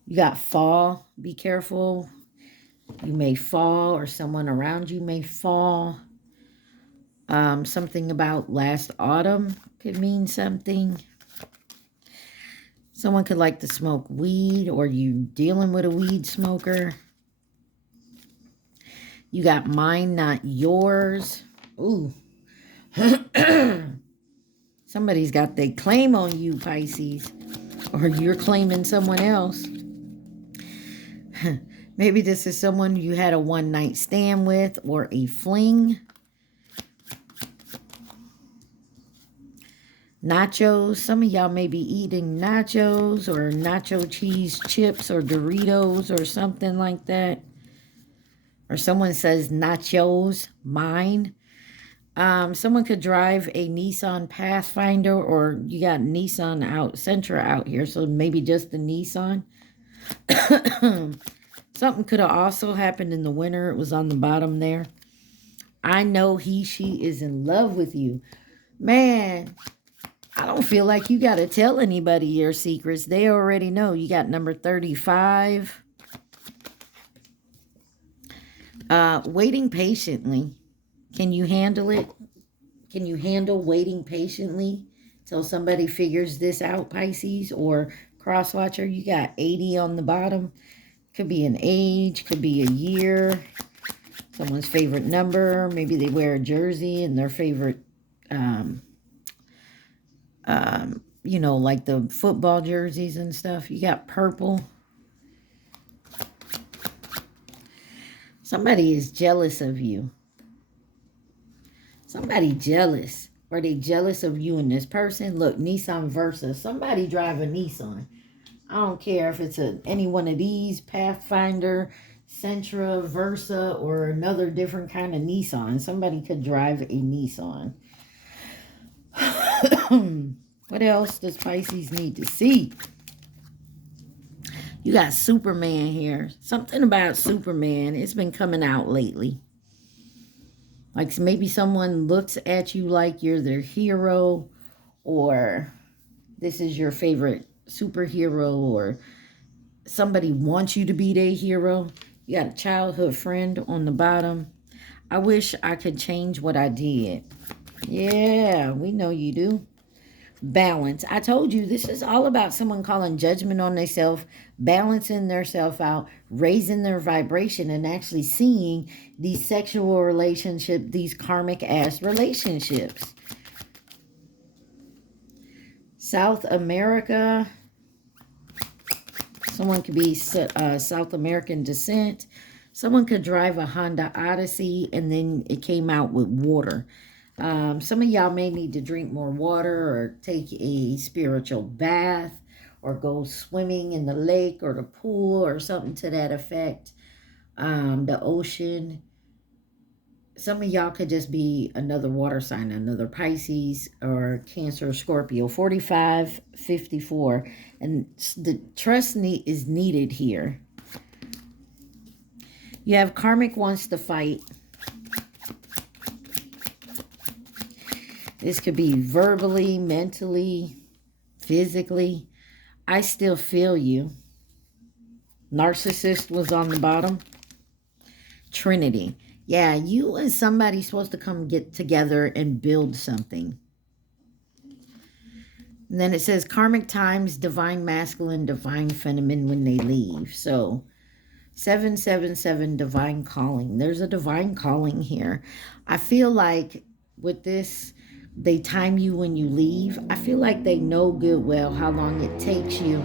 You got fall. Be careful. You may fall, or someone around you may fall. Something about last autumn could mean something. Someone could like to smoke weed, or you dealing with a weed smoker. You got mine, not yours. Ooh. Somebody's got their claim on you, Pisces. Or you're claiming someone else. Maybe this is someone you had a one-night stand with, or a fling. Nachos. Some of y'all may be eating nachos or nacho cheese chips or Doritos or something like that. Or someone says nachos, mine. Someone could drive a Nissan Pathfinder, or you got Nissan Sentra out here, so maybe just the Nissan. Something could have also happened in the winter. It was on the bottom there. I know she is in love with you. Man, I don't feel like you got to tell anybody your secrets. They already know. You got number 35. Waiting patiently. Can you handle it? Can you handle waiting patiently till somebody figures this out, Pisces? Or Crosswatcher, you got 80 on the bottom. Could be an age, could be a year, someone's favorite number. Maybe they wear a jersey and their favorite, you know, like the football jerseys and stuff. You got purple. Somebody is jealous of you. Somebody jealous. Are they jealous of you and this person? Look, Nissan Versa. Somebody drive a Nissan. I don't care if it's any one of these, Pathfinder, Sentra, Versa, or another different kind of Nissan. Somebody could drive a Nissan. What else does Pisces need to see? You got Superman here. Something about Superman. It's been coming out lately. Like maybe someone looks at you like you're their hero, or this is your favorite superhero, or somebody wants you to be their hero. You got a childhood friend on the bottom. I wish I could change what I did. Yeah, we know you do. Balance. I told you this is all about someone calling judgment on themselves, balancing themselves out, raising their vibration, and actually seeing these sexual relationships, these karmic ass relationships. South America. Someone could be South American descent. Someone could drive a Honda Odyssey and then it came out with water. Some of y'all may need to drink more water or take a spiritual bath or go swimming in the lake or the pool or something to that effect. The ocean. Some of y'all could just be another water sign, another Pisces or Cancer or Scorpio. 45, 54. And the trust is needed here. You have karmic wants to fight. This could be verbally, mentally, physically. I still feel you. Narcissist was on the bottom. Trinity. Yeah, you and somebody supposed to come get together and build something. And then it says karmic times, divine masculine, divine feminine when they leave. So 777, divine calling. There's a divine calling here. I feel like with this, they time you when you leave. I feel like they know good well how long it takes you.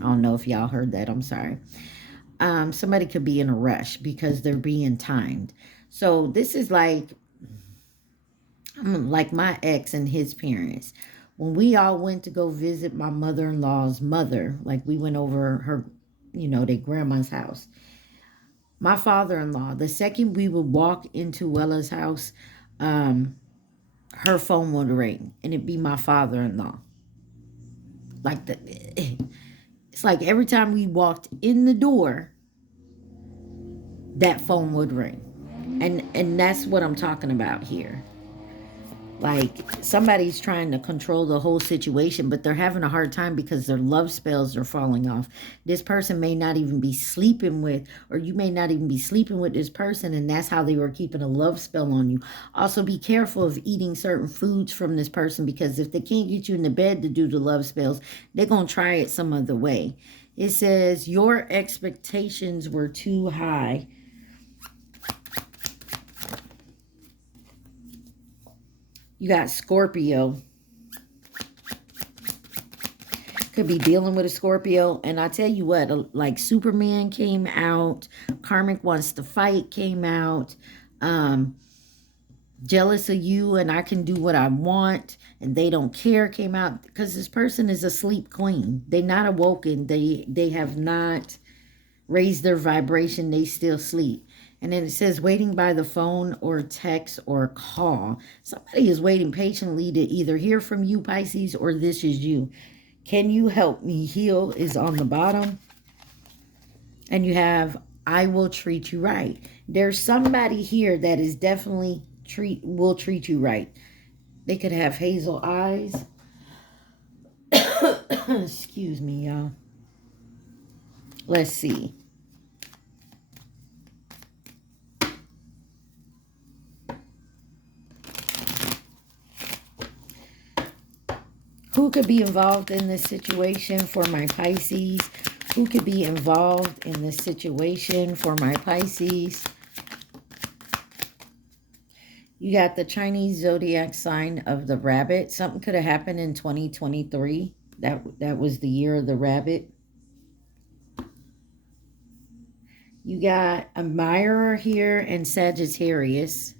I don't know if y'all heard that. I'm sorry. Somebody could be in a rush because they're being timed. So this is like my ex and his parents. When we all went to go visit my mother-in-law's mother, like we went over her, their grandma's house. My father-in-law, the second we would walk into Wella's house, her phone would ring and it'd be my father-in-law. It's like every time we walked in the door, that phone would ring. And that's what I'm talking about here. Like somebody's trying to control the whole situation, but they're having a hard time because their love spells are falling off. This person may not even be sleeping with, or you may not even be sleeping with this person, and that's how they were keeping a love spell on you. Also, be careful of eating certain foods from this person, because if they can't get you in the bed to do the love spells, they're going to try it some other way. It says, your expectations were too high. You got Scorpio. Could be dealing with a Scorpio. And I tell you what, like Superman came out. Karmic wants to fight came out. Jealous of you and I can do what I want and they don't care came out. Because this person is a sleep queen. They're not awoken. They have not raised their vibration. They still sleep. And then it says waiting by the phone or text or call. Somebody is waiting patiently to either hear from you, Pisces, or this is you. Can you help me heal is on the bottom. And you have, I will treat you right. There's somebody here that is definitely will treat you right. They could have hazel eyes. Excuse me, y'all. Let's see. Who could be involved in this situation for my Pisces? Who could be involved in this situation for my Pisces? You got the Chinese zodiac sign of the rabbit. Something could have happened in 2023. That was the year of the rabbit. You got a Admirer here and Sagittarius.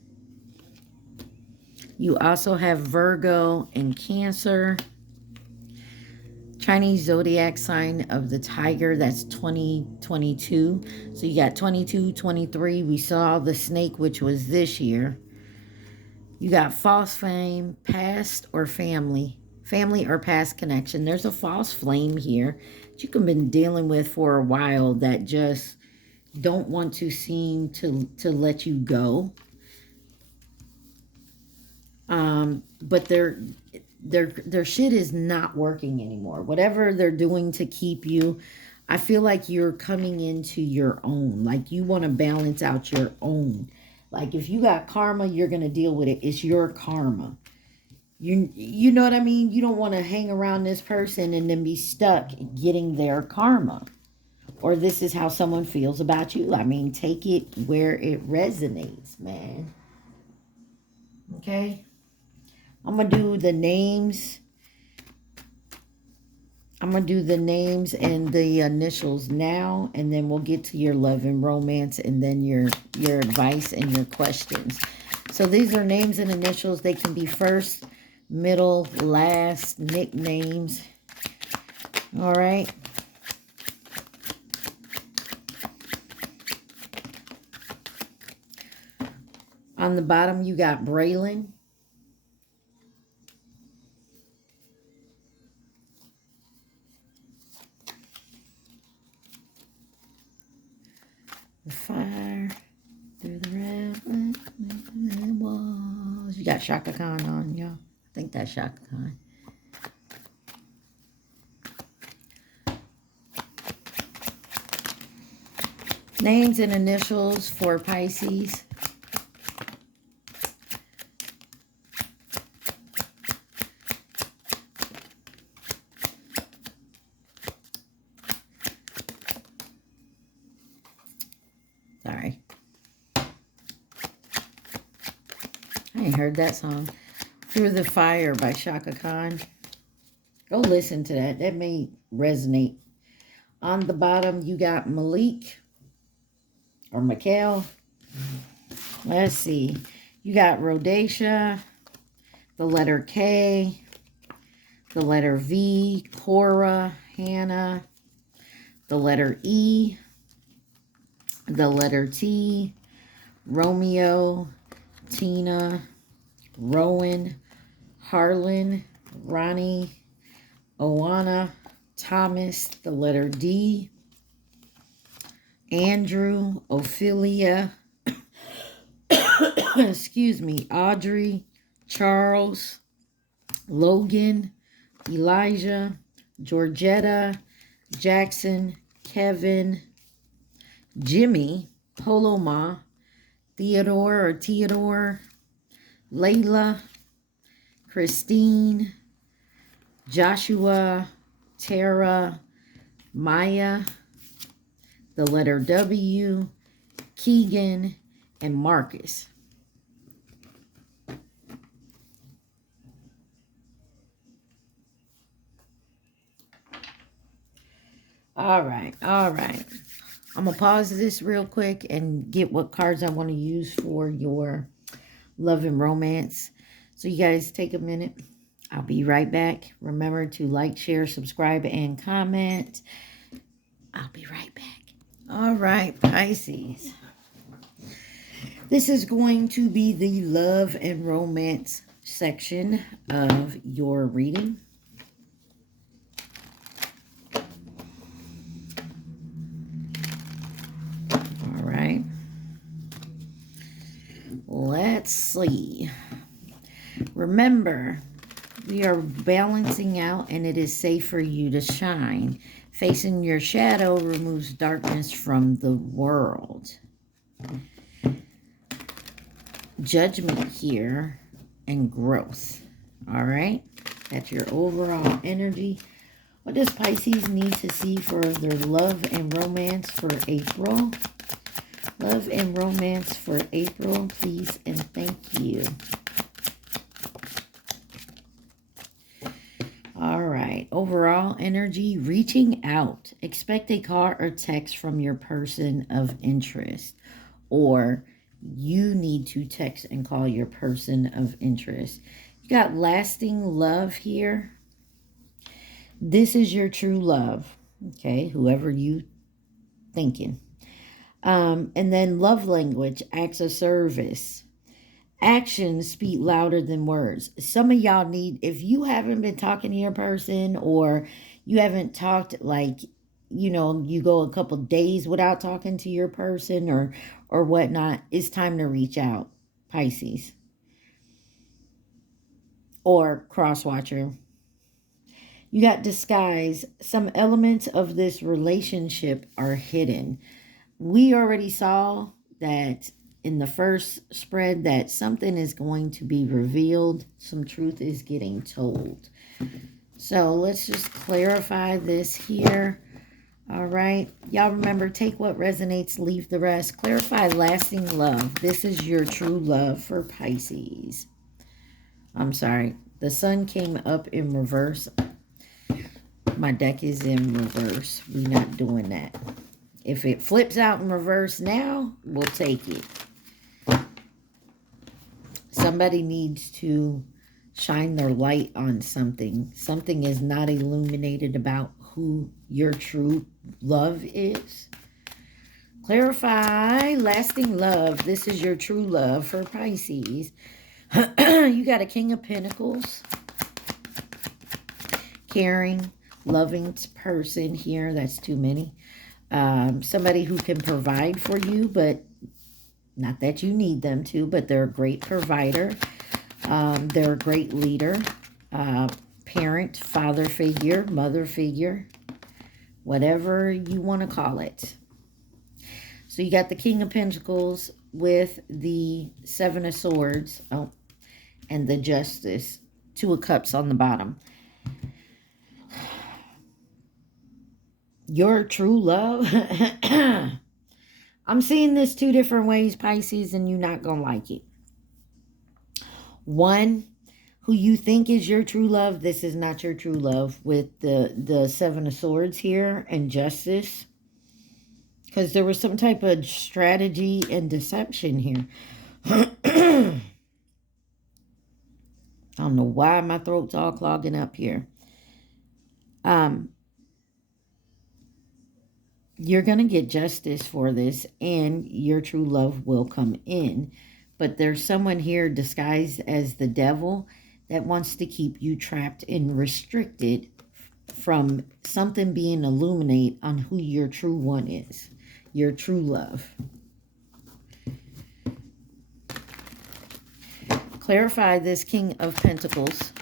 You also have Virgo and Cancer. Chinese zodiac sign of the tiger, that's 2022. So you got 22, 23. We saw the snake, which was this year. You got false flame, past or family or past connection. There's a false flame here. you could have been dealing with for a while that just don't want to seem to let you go. But their shit is not working anymore. Whatever they're doing to keep you, I feel like you're coming into your own. Like you want to balance out your own. Like if you got karma, you're going to deal with it. It's your karma. You know what I mean? You don't want to hang around this person and then be stuck getting their karma. Or this is how someone feels about you. I mean, take it where it resonates, man. Okay? I'm going to do the names. I'm going to do the names and the initials now. And then we'll get to your love and romance. And then your advice and your questions. So these are names and initials. They can be first, middle, last, nicknames. All right. On the bottom, you got Braylon. The fire through the red walls. You got Shaka Khan on, y'all. I think that's Shaka Khan. Names and initials for Pisces. Sorry. I ain't heard that song. Through the Fire by Shaka Khan. Go listen to that. That may resonate. On the bottom, you got Malik or Mikhail. Let's see. You got Rhodacia, the letter K, the letter V, Cora, Hannah, the letter E, the letter T, Romeo, Tina, Rowan, Harlan, Ronnie, Oana, Thomas, the letter D, Andrew, Ophelia, excuse me, Audrey, Charles, Logan, Elijah, Georgetta, Jackson, Kevin, Jimmy, Poloma, Theodore, Layla, Christine, Joshua, Tara, Maya, the letter W, Keegan, and Marcus. All right. I'm going to pause this real quick and get what cards I want to use for your love and romance. So you guys take a minute. I'll be right back. Remember to like, share, subscribe, and comment. I'll be right back. All right, Pisces. This is going to be the love and romance section of your reading. All right. Let's see. Remember, we are balancing out and it is safe for you to shine. Facing your shadow removes darkness from the world. Judgment here and growth. All right. That's your overall energy. What does Pisces need to see for their love and romance for April? Love and romance for April, please and thank you. All right. Overall energy, reaching out. Expect a call or text from your person of interest. Or you need to text and call your person of interest. You got lasting love here. This is your true love. Okay. Whoever you thinking. And then love language, acts of service. Actions speak louder than words. Some of y'all need, if you haven't been talking to your person or You haven't talked like, you know, you go a couple days without talking to your person or whatnot. It's time to reach out, Pisces. Or cross watcher. You got disguise. Some elements of this relationship are hidden. We already saw that in the first spread that something is going to be revealed. Some truth is getting told. So let's just clarify this here. All right. Y'all remember, take what resonates, leave the rest. Clarify lasting love. This is your true love for Pisces. I'm sorry. The sun came up in reverse. My deck is in reverse. We're not doing that. If it flips out in reverse now, we'll take it. Somebody needs to shine their light on something. Something is not illuminated about who your true love is. Clarify lasting love. This is your true love for Pisces. You got a King of Pentacles. Caring, loving person here. That's too many. Somebody who can provide for you, but not that you need them to, but they're a great provider. They're a great leader. Parent, father figure, mother figure, whatever you want to call it. So you got the King of Pentacles with the Seven of Swords. Oh, and the Justice. Two of Cups on the bottom. Your true love. I'm seeing this two different ways, Pisces, and you're not going to like it. One, who you think is your true love, this is not your true love with the Seven of Swords here and Justice. Because there was some type of strategy and deception here. I don't know why my throat's all clogging up here. You're going to get justice for this, and your true love will come in. But there's someone here disguised as the devil that wants to keep you trapped and restricted from something being illuminated on who your true one is. Your true love. Clarify this King of Pentacles.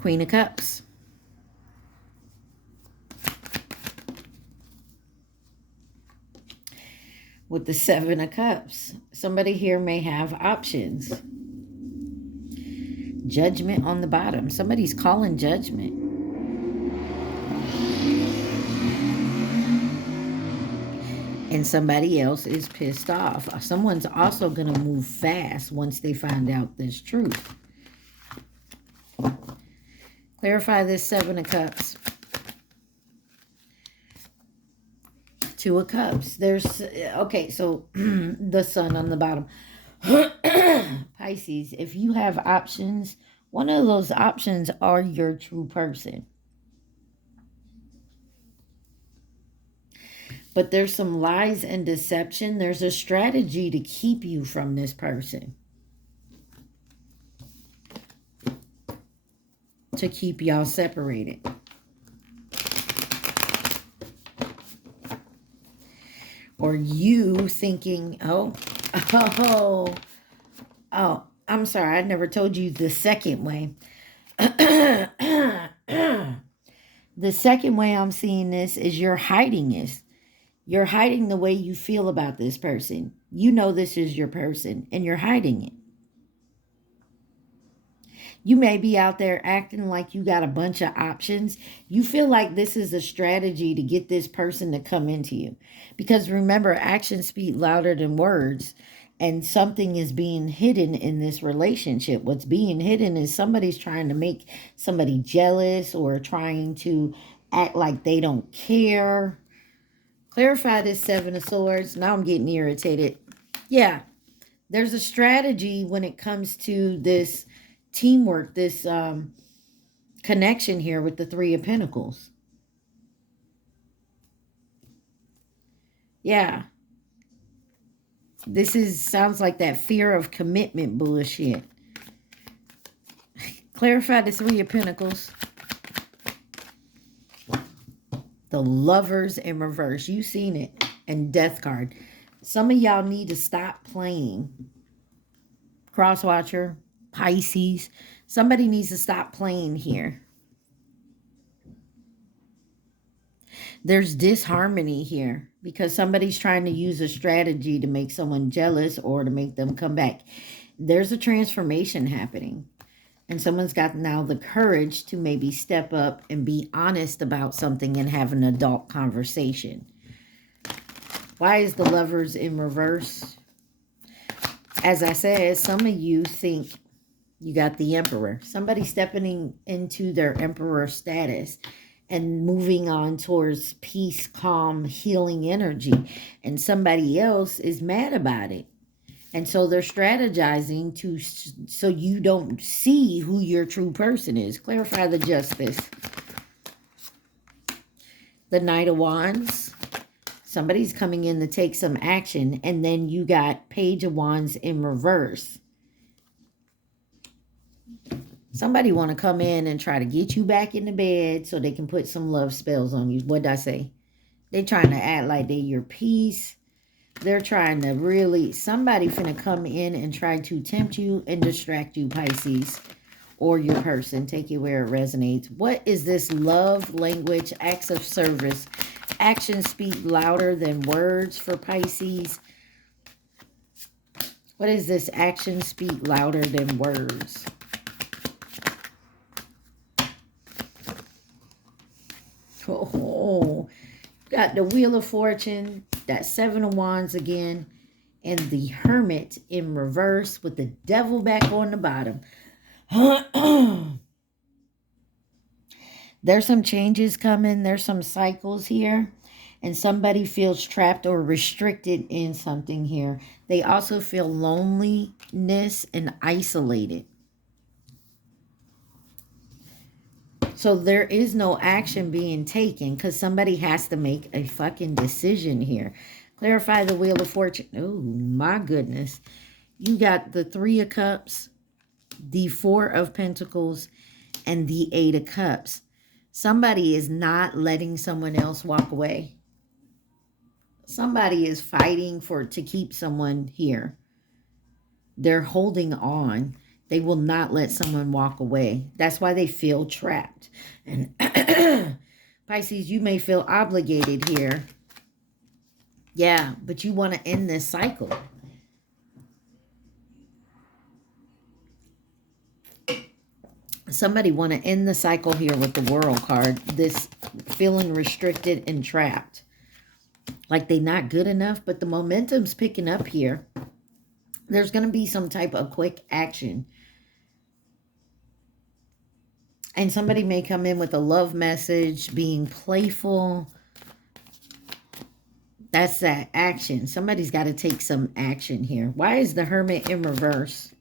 Queen of Cups. With the Seven of Cups. Somebody here may have options. Judgment on the bottom. Somebody's calling judgment. And somebody else is pissed off. Someone's also going to move fast once they find out this truth. Clarify this Seven of Cups. Two of Cups. There's, okay, so the Sun on the bottom. Pisces, if you have options, one of those options are your true person. But there's some lies and deception. There's a strategy to keep you from this person. To keep y'all separated. Or you thinking, oh, I'm sorry, I never told you the second way. The second way I'm seeing this is you're hiding this. You're hiding the way you feel about this person. You know this is your person, and you're hiding it. You may be out there acting like you got a bunch of options. You feel like this is a strategy to get this person to come into you. Because remember, actions speak louder than words. And something is being hidden in this relationship. What's being hidden is somebody's trying to make somebody jealous or trying to act like they don't care. Clarify this Seven of Swords. Now I'm getting irritated. Yeah, there's a strategy when it comes to this teamwork, this connection here with the Three of Pentacles. Yeah. This sounds like that fear of commitment bullshit. Clarify the Three of Pentacles. the Lovers in reverse. You seen it. And Death card. Some of y'all need to stop playing. Crosswatcher, Pisces. Somebody needs to stop playing here. There's disharmony here because somebody's trying to use a strategy to make someone jealous or to make them come back. There's a transformation happening. And someone's got now the courage to maybe step up and be honest about something and have an adult conversation. Why is the Lovers in reverse? As I said, some of you think you got the Emperor. Somebody stepping into their Emperor status and moving on towards peace, calm, healing energy. And somebody else is mad about it. And so they're strategizing so you don't see who your true person is. Clarify the Justice. The Knight of Wands. Somebody's coming in to take some action. And then you got Page of Wands in reverse. Somebody want to come in and try to get you back in the bed so they can put some love spells on you. What did I say? They're trying to act like they're your peace. They're trying to really, somebody finna come in and try to tempt you and distract you, Pisces, or your person. Take it where it resonates. What is this love language, acts of service? Actions speak louder than words for Pisces. What is this? Actions speak louder than words. Oh, got the Wheel of Fortune, that Seven of Wands again, and the Hermit in reverse with the Devil back on the bottom. There's some changes coming. There's some cycles here. And somebody feels trapped or restricted in something here. They also feel loneliness and isolated. So there is no action being taken because somebody has to make a fucking decision here. Clarify the Wheel of Fortune. Oh, my goodness. You got the Three of Cups, the Four of Pentacles, and the Eight of Cups. Somebody is not letting someone else walk away. Somebody is fighting to keep someone here. They're holding on. They will not let someone walk away. That's why they feel trapped. And Pisces, you may feel obligated here. Yeah, but you want to end this cycle. Somebody want to end the cycle here with the World card. This feeling restricted and trapped. Like they're not good enough, but the momentum's picking up here. There's going to be some type of quick action. And somebody may come in with a love message, being playful. That's that action. Somebody's got to take some action here. Why is the Hermit in reverse?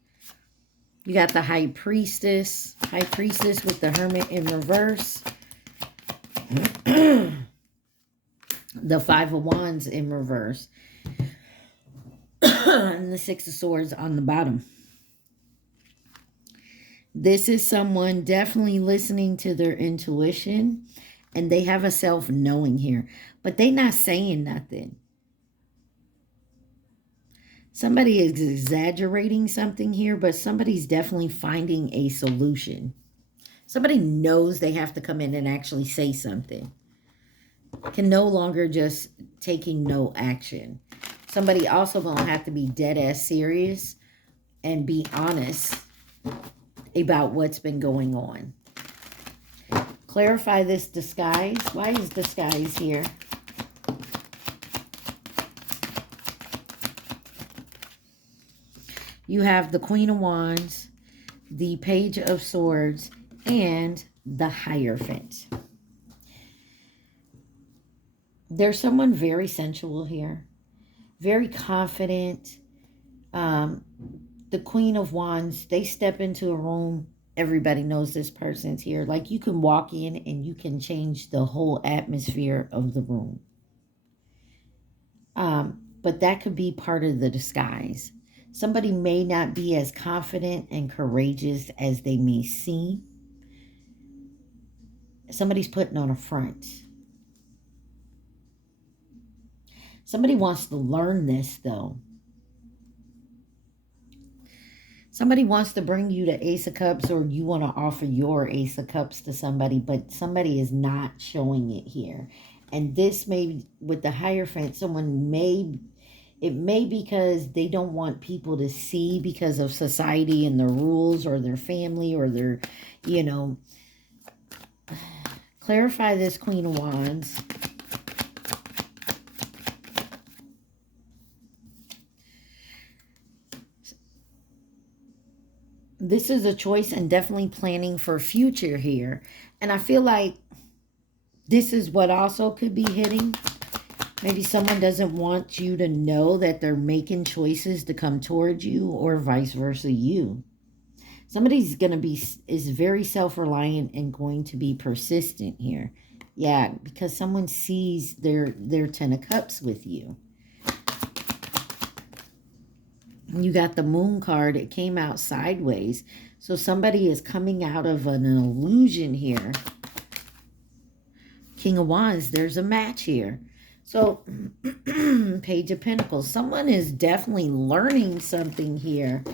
You got the High Priestess. High Priestess with the Hermit in reverse. The Five of Wands in reverse. And the Six of Swords on the bottom. This is someone definitely listening to their intuition. And they have a self-knowing here. But they not saying nothing. Somebody is exaggerating something here. But somebody's definitely finding a solution. Somebody knows they have to come in and actually say something. Can no longer just taking no action. Somebody also going to have to be dead ass serious. And be honest about what's been going on. Clarify this disguise. Why is disguise here? You have the Queen of Wands, the Page of Swords, and the Hierophant. There's someone very sensual here. Very confident. The Queen of Wands, they step into a room. Everybody knows this person's here. Like you can walk in and you can change the whole atmosphere of the room. But that could be part of the disguise. Somebody may not be as confident and courageous as they may seem. Somebody's putting on a front. Somebody wants to learn this, though. Somebody wants to bring you the Ace of Cups, or you want to offer your Ace of Cups to somebody, but somebody is not showing it here. And this may, with the Hierophant, someone may, it may because they don't want people to see because of society and the rules, or their family, or their, you know. Clarify this, Queen of Wands. This is a choice and definitely planning for future here. And I feel like this is what also could be hitting. Maybe someone doesn't want you to know that they're making choices to come towards you, or vice versa you. Somebody's going to be, is very self-reliant and going to be persistent here. Yeah, because someone sees their Ten of Cups with you. You got the Moon card. It came out sideways. So somebody is coming out of an illusion here. King of Wands, there's a match here. So, Page of Pentacles. Someone is definitely learning something here.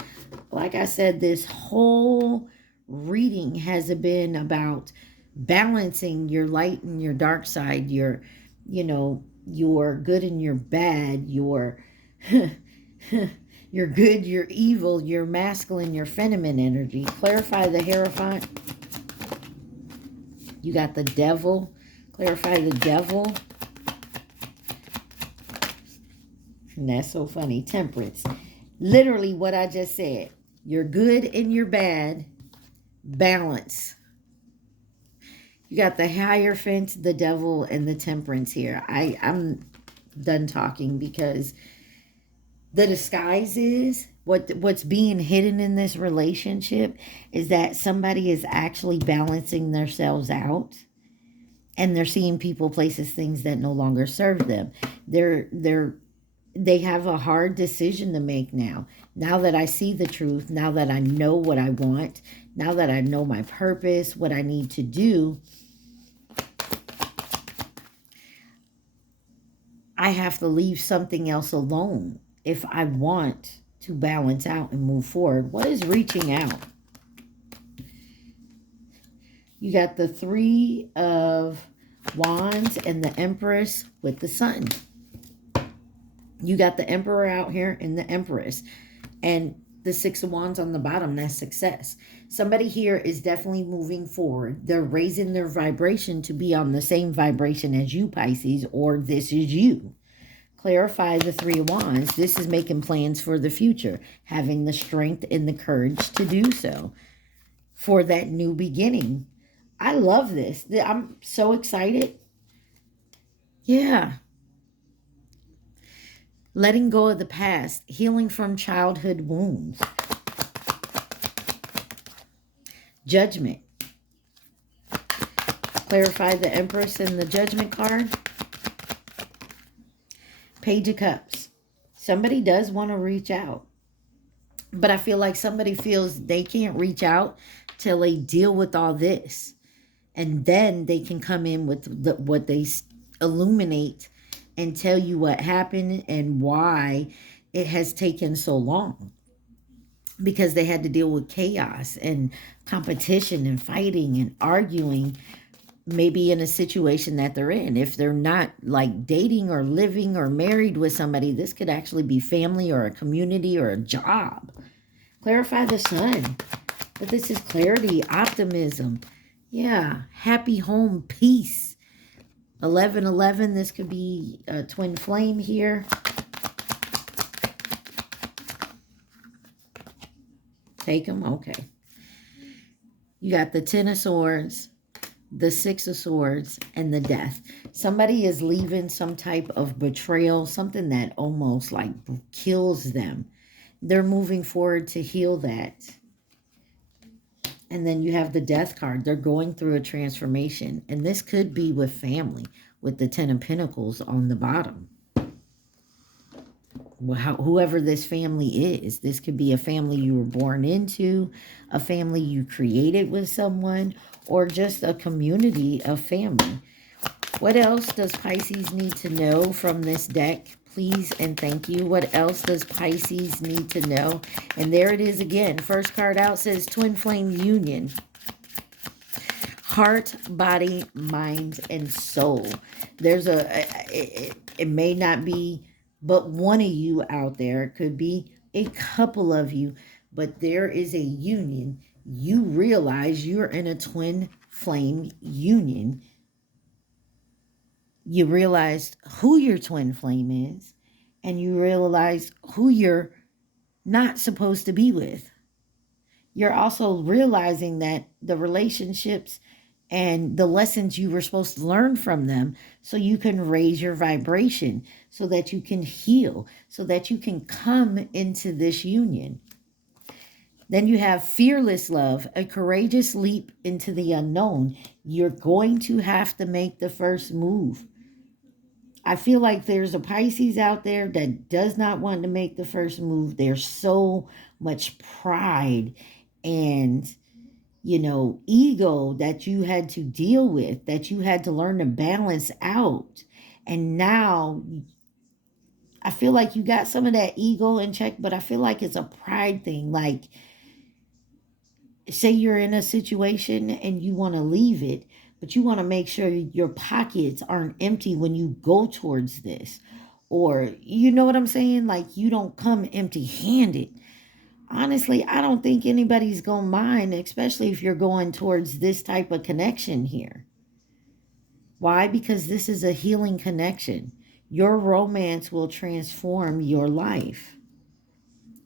Like I said, this whole reading has been about balancing your light and your dark side, your, you know, your good and your bad, your... Your good, your evil, your masculine, your feminine energy. Clarify the Hierophant. You got the Devil. Clarify the Devil. And that's so funny. Temperance. Literally what I just said. Your good and your bad. Balance. You got the Hierophant, the Devil, and the Temperance here. I'm done talking because... the disguise is, what's being hidden in this relationship is that somebody is actually balancing themselves out, and they're seeing people, places, things that no longer serve them. They have a hard decision to make now. Now that I see the truth, now that I know what I want, now that I know my purpose, what I need to do, I have to leave something else alone if I want to balance out and move forward. What is reaching out? You got the Three of Wands and the Empress with the Sun. You got the Emperor out here and the Empress. And the Six of Wands on the bottom, that's success. Somebody here is definitely moving forward. They're raising their vibration to be on the same vibration as you, Pisces, or this is you. Clarify the Three of Wands. This is making plans for the future, having the strength and the courage to do so for that new beginning. I love this. I'm so excited. Yeah. Letting go of the past, healing from childhood wounds. Judgment. Clarify the Empress and the Judgment card. Page of Cups. Somebody does want to reach out. But I feel like somebody feels they can't reach out till they deal with all this. And then they can come in with what they illuminate and tell you what happened and why it has taken so long. Because they had to deal with chaos and competition and fighting and arguing, maybe in a situation that they're in. If they're not like dating or living or married with somebody, this could actually be family or a community or a job. Clarify the Sun. But this is clarity, optimism. Yeah, happy home, peace. 1111, this could be a twin flame here. Take them? Okay. You got the Ten of Swords, the Six of Swords, and the Death. Somebody is leaving some type of betrayal, something that almost like kills them. They're moving forward to heal that. And then you have the Death card. They're going through a transformation. And this could be with family, with the Ten of Pentacles on the bottom. Whoever this family is. This could be a family you were born into, a family you created with someone, or just a community of family. What else does Pisces need to know from this deck? please, and thank you. What else does Pisces need to know? And there it is again. First card out says twin flame union. Heart, body, mind, and soul. There's it may not be but one of you out there. It could be a couple of you, but there is a union. You realize you're in a twin flame union. You realize who your twin flame is, and you realize who you're not supposed to be with. You're also realizing that the relationships and the lessons you were supposed to learn from them, so you can raise your vibration, so that you can heal, so that you can come into this union. Then you have fearless love, a courageous leap into the unknown. You're going to have to make the first move. I feel like there's a Pisces out there that does not want to make the first move. There's so much pride and, you know, ego that you had to deal with, that you had to learn to balance out. And now I feel like you got some of that ego in check, but I feel like it's a pride thing. Like, say you're in a situation and you want to leave it, but you want to make sure your pockets aren't empty when you go towards this. Or, you know what I'm saying? Like, you don't come empty-handed. Honestly, I don't think anybody's going to mind, especially if you're going towards this type of connection here. Why? Because this is a healing connection. Your romance will transform your life.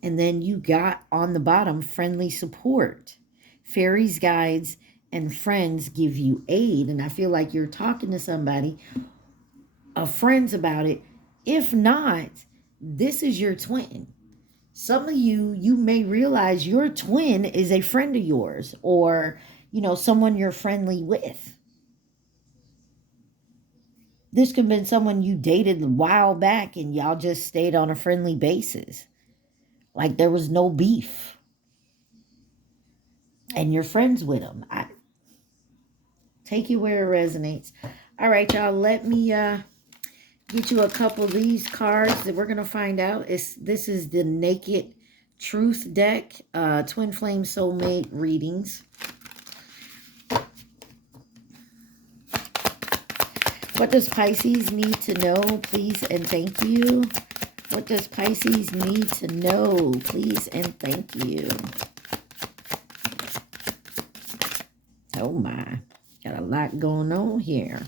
And then you got on the bottom friendly support. Fairies, guides, and friends give you aid. And I feel like you're talking to somebody, friends about it. If not, this is your twin. Some of you may realize your twin is a friend of yours, or, you know, someone you're friendly with. This could have been someone you dated a while back and y'all just stayed on a friendly basis. Like there was no beef. And you're friends with them. Take you where it resonates. All right, y'all. Let me get you a couple of these cards that we're going to find out. This is the Naked Truth deck. Twin Flame Soulmate readings. What does Pisces need to know? Please and thank you. What does Pisces need to know? Please and thank you. Oh my. Got a lot going on here.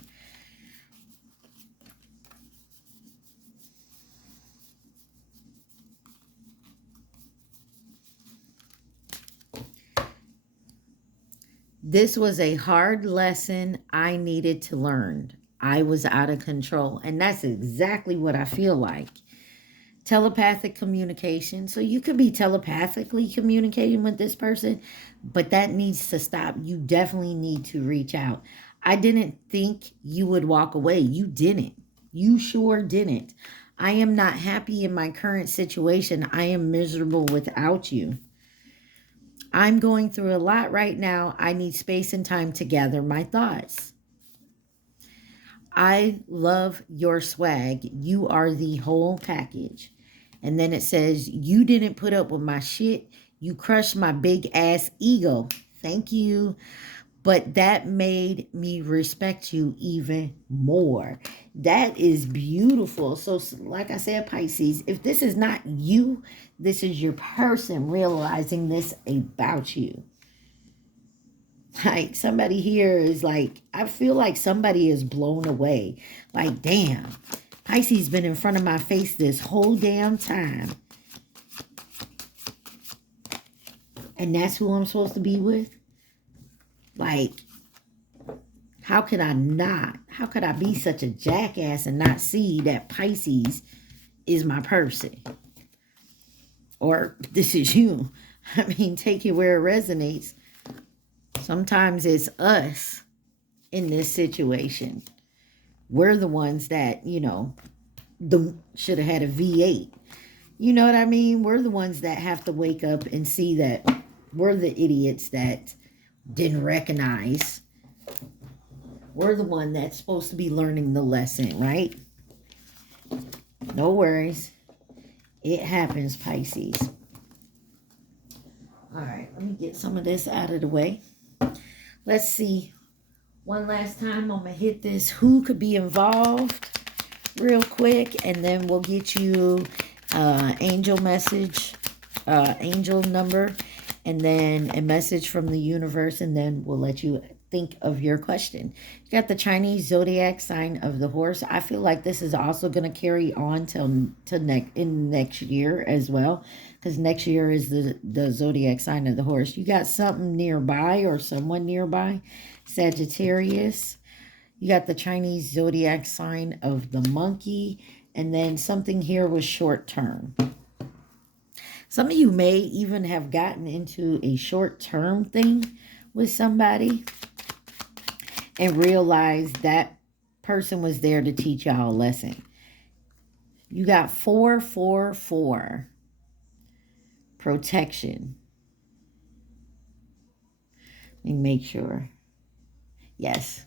This was a hard lesson I needed to learn. I was out of control. And that's exactly what I feel like. Telepathic communication. So you could be telepathically communicating with this person, but that needs to stop. You definitely need to reach out. I didn't think you would walk away. You didn't. You sure didn't. I am not happy in my current situation. I am miserable without you. I'm going through a lot right now. I need space and time to gather my thoughts. I love your swag. You are the whole package. And then it says, you didn't put up with my shit. You crushed my big ass ego. Thank you. But that made me respect you even more. That is beautiful. So like I said, Pisces, if this is not you, this is your person realizing this about you. Like somebody here is like, I feel like somebody is blown away. Like, damn, Pisces been in front of my face this whole damn time. And that's who I'm supposed to be with? Like, how could I not? How could I be such a jackass and not see that Pisces is my person? Or this is you. I mean, take it where it resonates. Sometimes it's us in this situation. We're the ones that, you know, should have had a V8. You know what I mean? We're the ones that have to wake up and see that we're the idiots that didn't recognize. We're the one that's supposed to be learning the lesson, right? No worries. It happens, Pisces. All right, let me get some of this out of the way. Let's see. One last time, I'm going to hit this who could be involved real quick, and then we'll get you angel message, angel number, and then a message from the universe, and then we'll let you think of your question. You got the Chinese zodiac sign of the horse. I feel like this is also going to carry on to next year as well, because next year is the zodiac sign of the horse. You got something nearby or someone nearby, Sagittarius. You got the Chinese zodiac sign of the monkey, and then something here was short term. Some of you may even have gotten into a short term thing with somebody and realized that person was there to teach y'all a lesson. You got 444, protection. Let me make sure. Yes.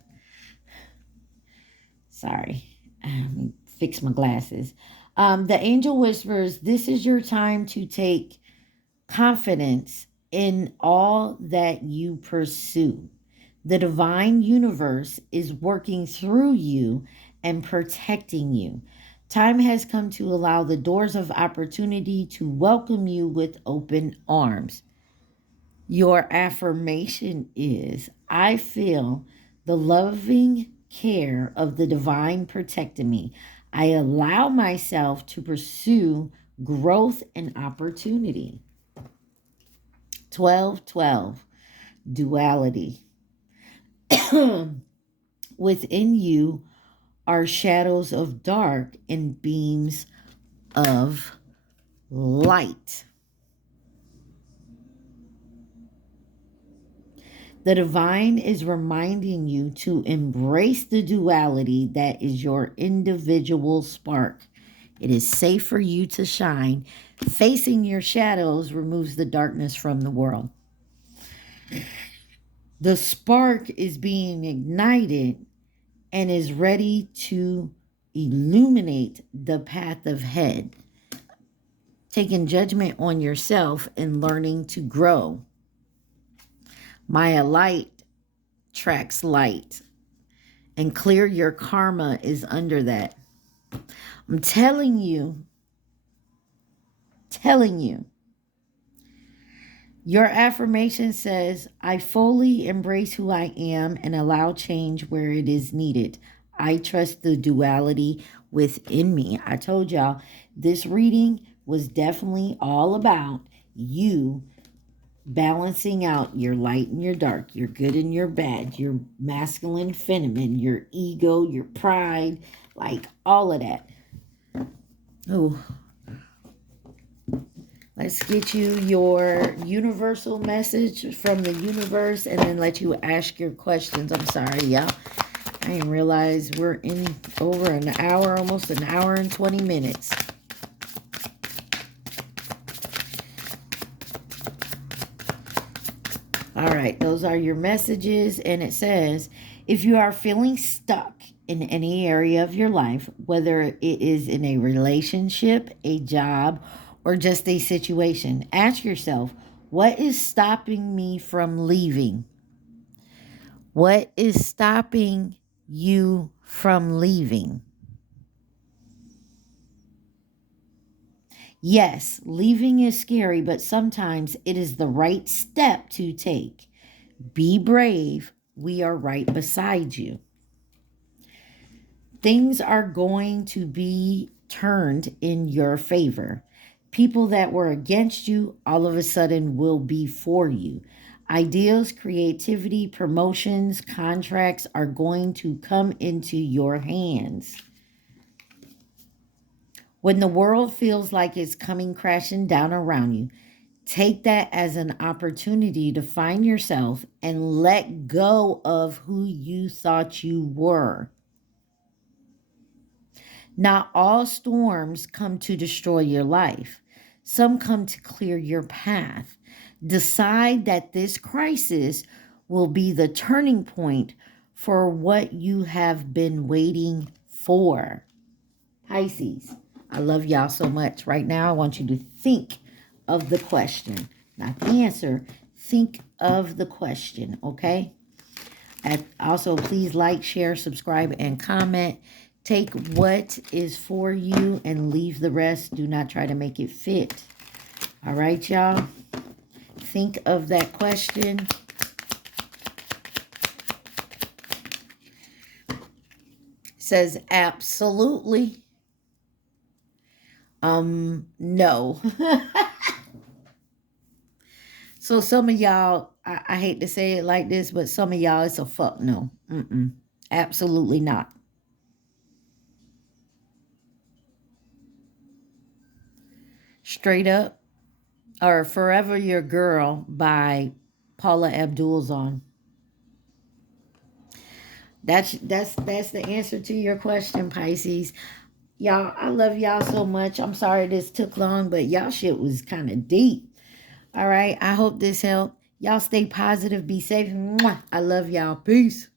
Sorry. Let me fix my glasses. The angel whispers, this is your time to take confidence in all that you pursue. The divine universe is working through you and protecting you. Time has come to allow the doors of opportunity to welcome you with open arms. Your affirmation is, I feel the loving care of the divine protecting me. I allow myself to pursue growth and opportunity. 12:12, duality. Within you are shadows of dark and beams of light. The divine is reminding you to embrace the duality that is your individual spark. It is safe for you to shine. Facing your shadows removes the darkness from the world. The spark is being ignited and is ready to illuminate the path ahead. Taking judgment on yourself and learning to grow. Maya light tracks light, and clear your karma is under that. I'm telling you, your affirmation says, I fully embrace who I am and allow change where it is needed. I trust the duality within me. I told y'all this reading was definitely all about you balancing out your light and your dark, your good and your bad, your masculine, feminine, your ego, your pride, like all of that. Oh, let's get you your universal message from the universe and then let you ask your questions. I'm sorry, y'all. I didn't realize we're in over an hour, almost an hour and 20 minutes. All right, those are your messages. And it says, if you are feeling stuck in any area of your life, whether it is in a relationship, a job, or just a situation, ask yourself, what is stopping me from leaving? What is stopping you from leaving? Yes, leaving is scary, but sometimes it is the right step to take. Be brave. We are right beside you. Things are going to be turned in your favor. People that were against you all of a sudden will be for you. Ideas, creativity, promotions, contracts are going to come into your hands. When the world feels like it's coming crashing down around you, take that as an opportunity to find yourself and let go of who you thought you were. Not all storms come to destroy your life. Some come to clear your path. Decide that this crisis will be the turning point for what you have been waiting for. Pisces, I love y'all so much. Right now, I want you to think of the question, not the answer. Think of the question, okay? And also, please like, share, subscribe, and comment. Take what is for you and leave the rest. Do not try to make it fit. All right, y'all? Think of that question. Says absolutely. No. So some of y'all, I hate to say it like this, but some of y'all, it's a fuck no. Absolutely not. Straight Up, or Forever Your Girl by Paula Abdul. That's the answer to your question, Pisces. Y'all, I love y'all so much. I'm sorry this took long, but y'all shit was kind of deep. All right, I hope this helped. Y'all stay positive, be safe. Mwah. I love y'all. Peace.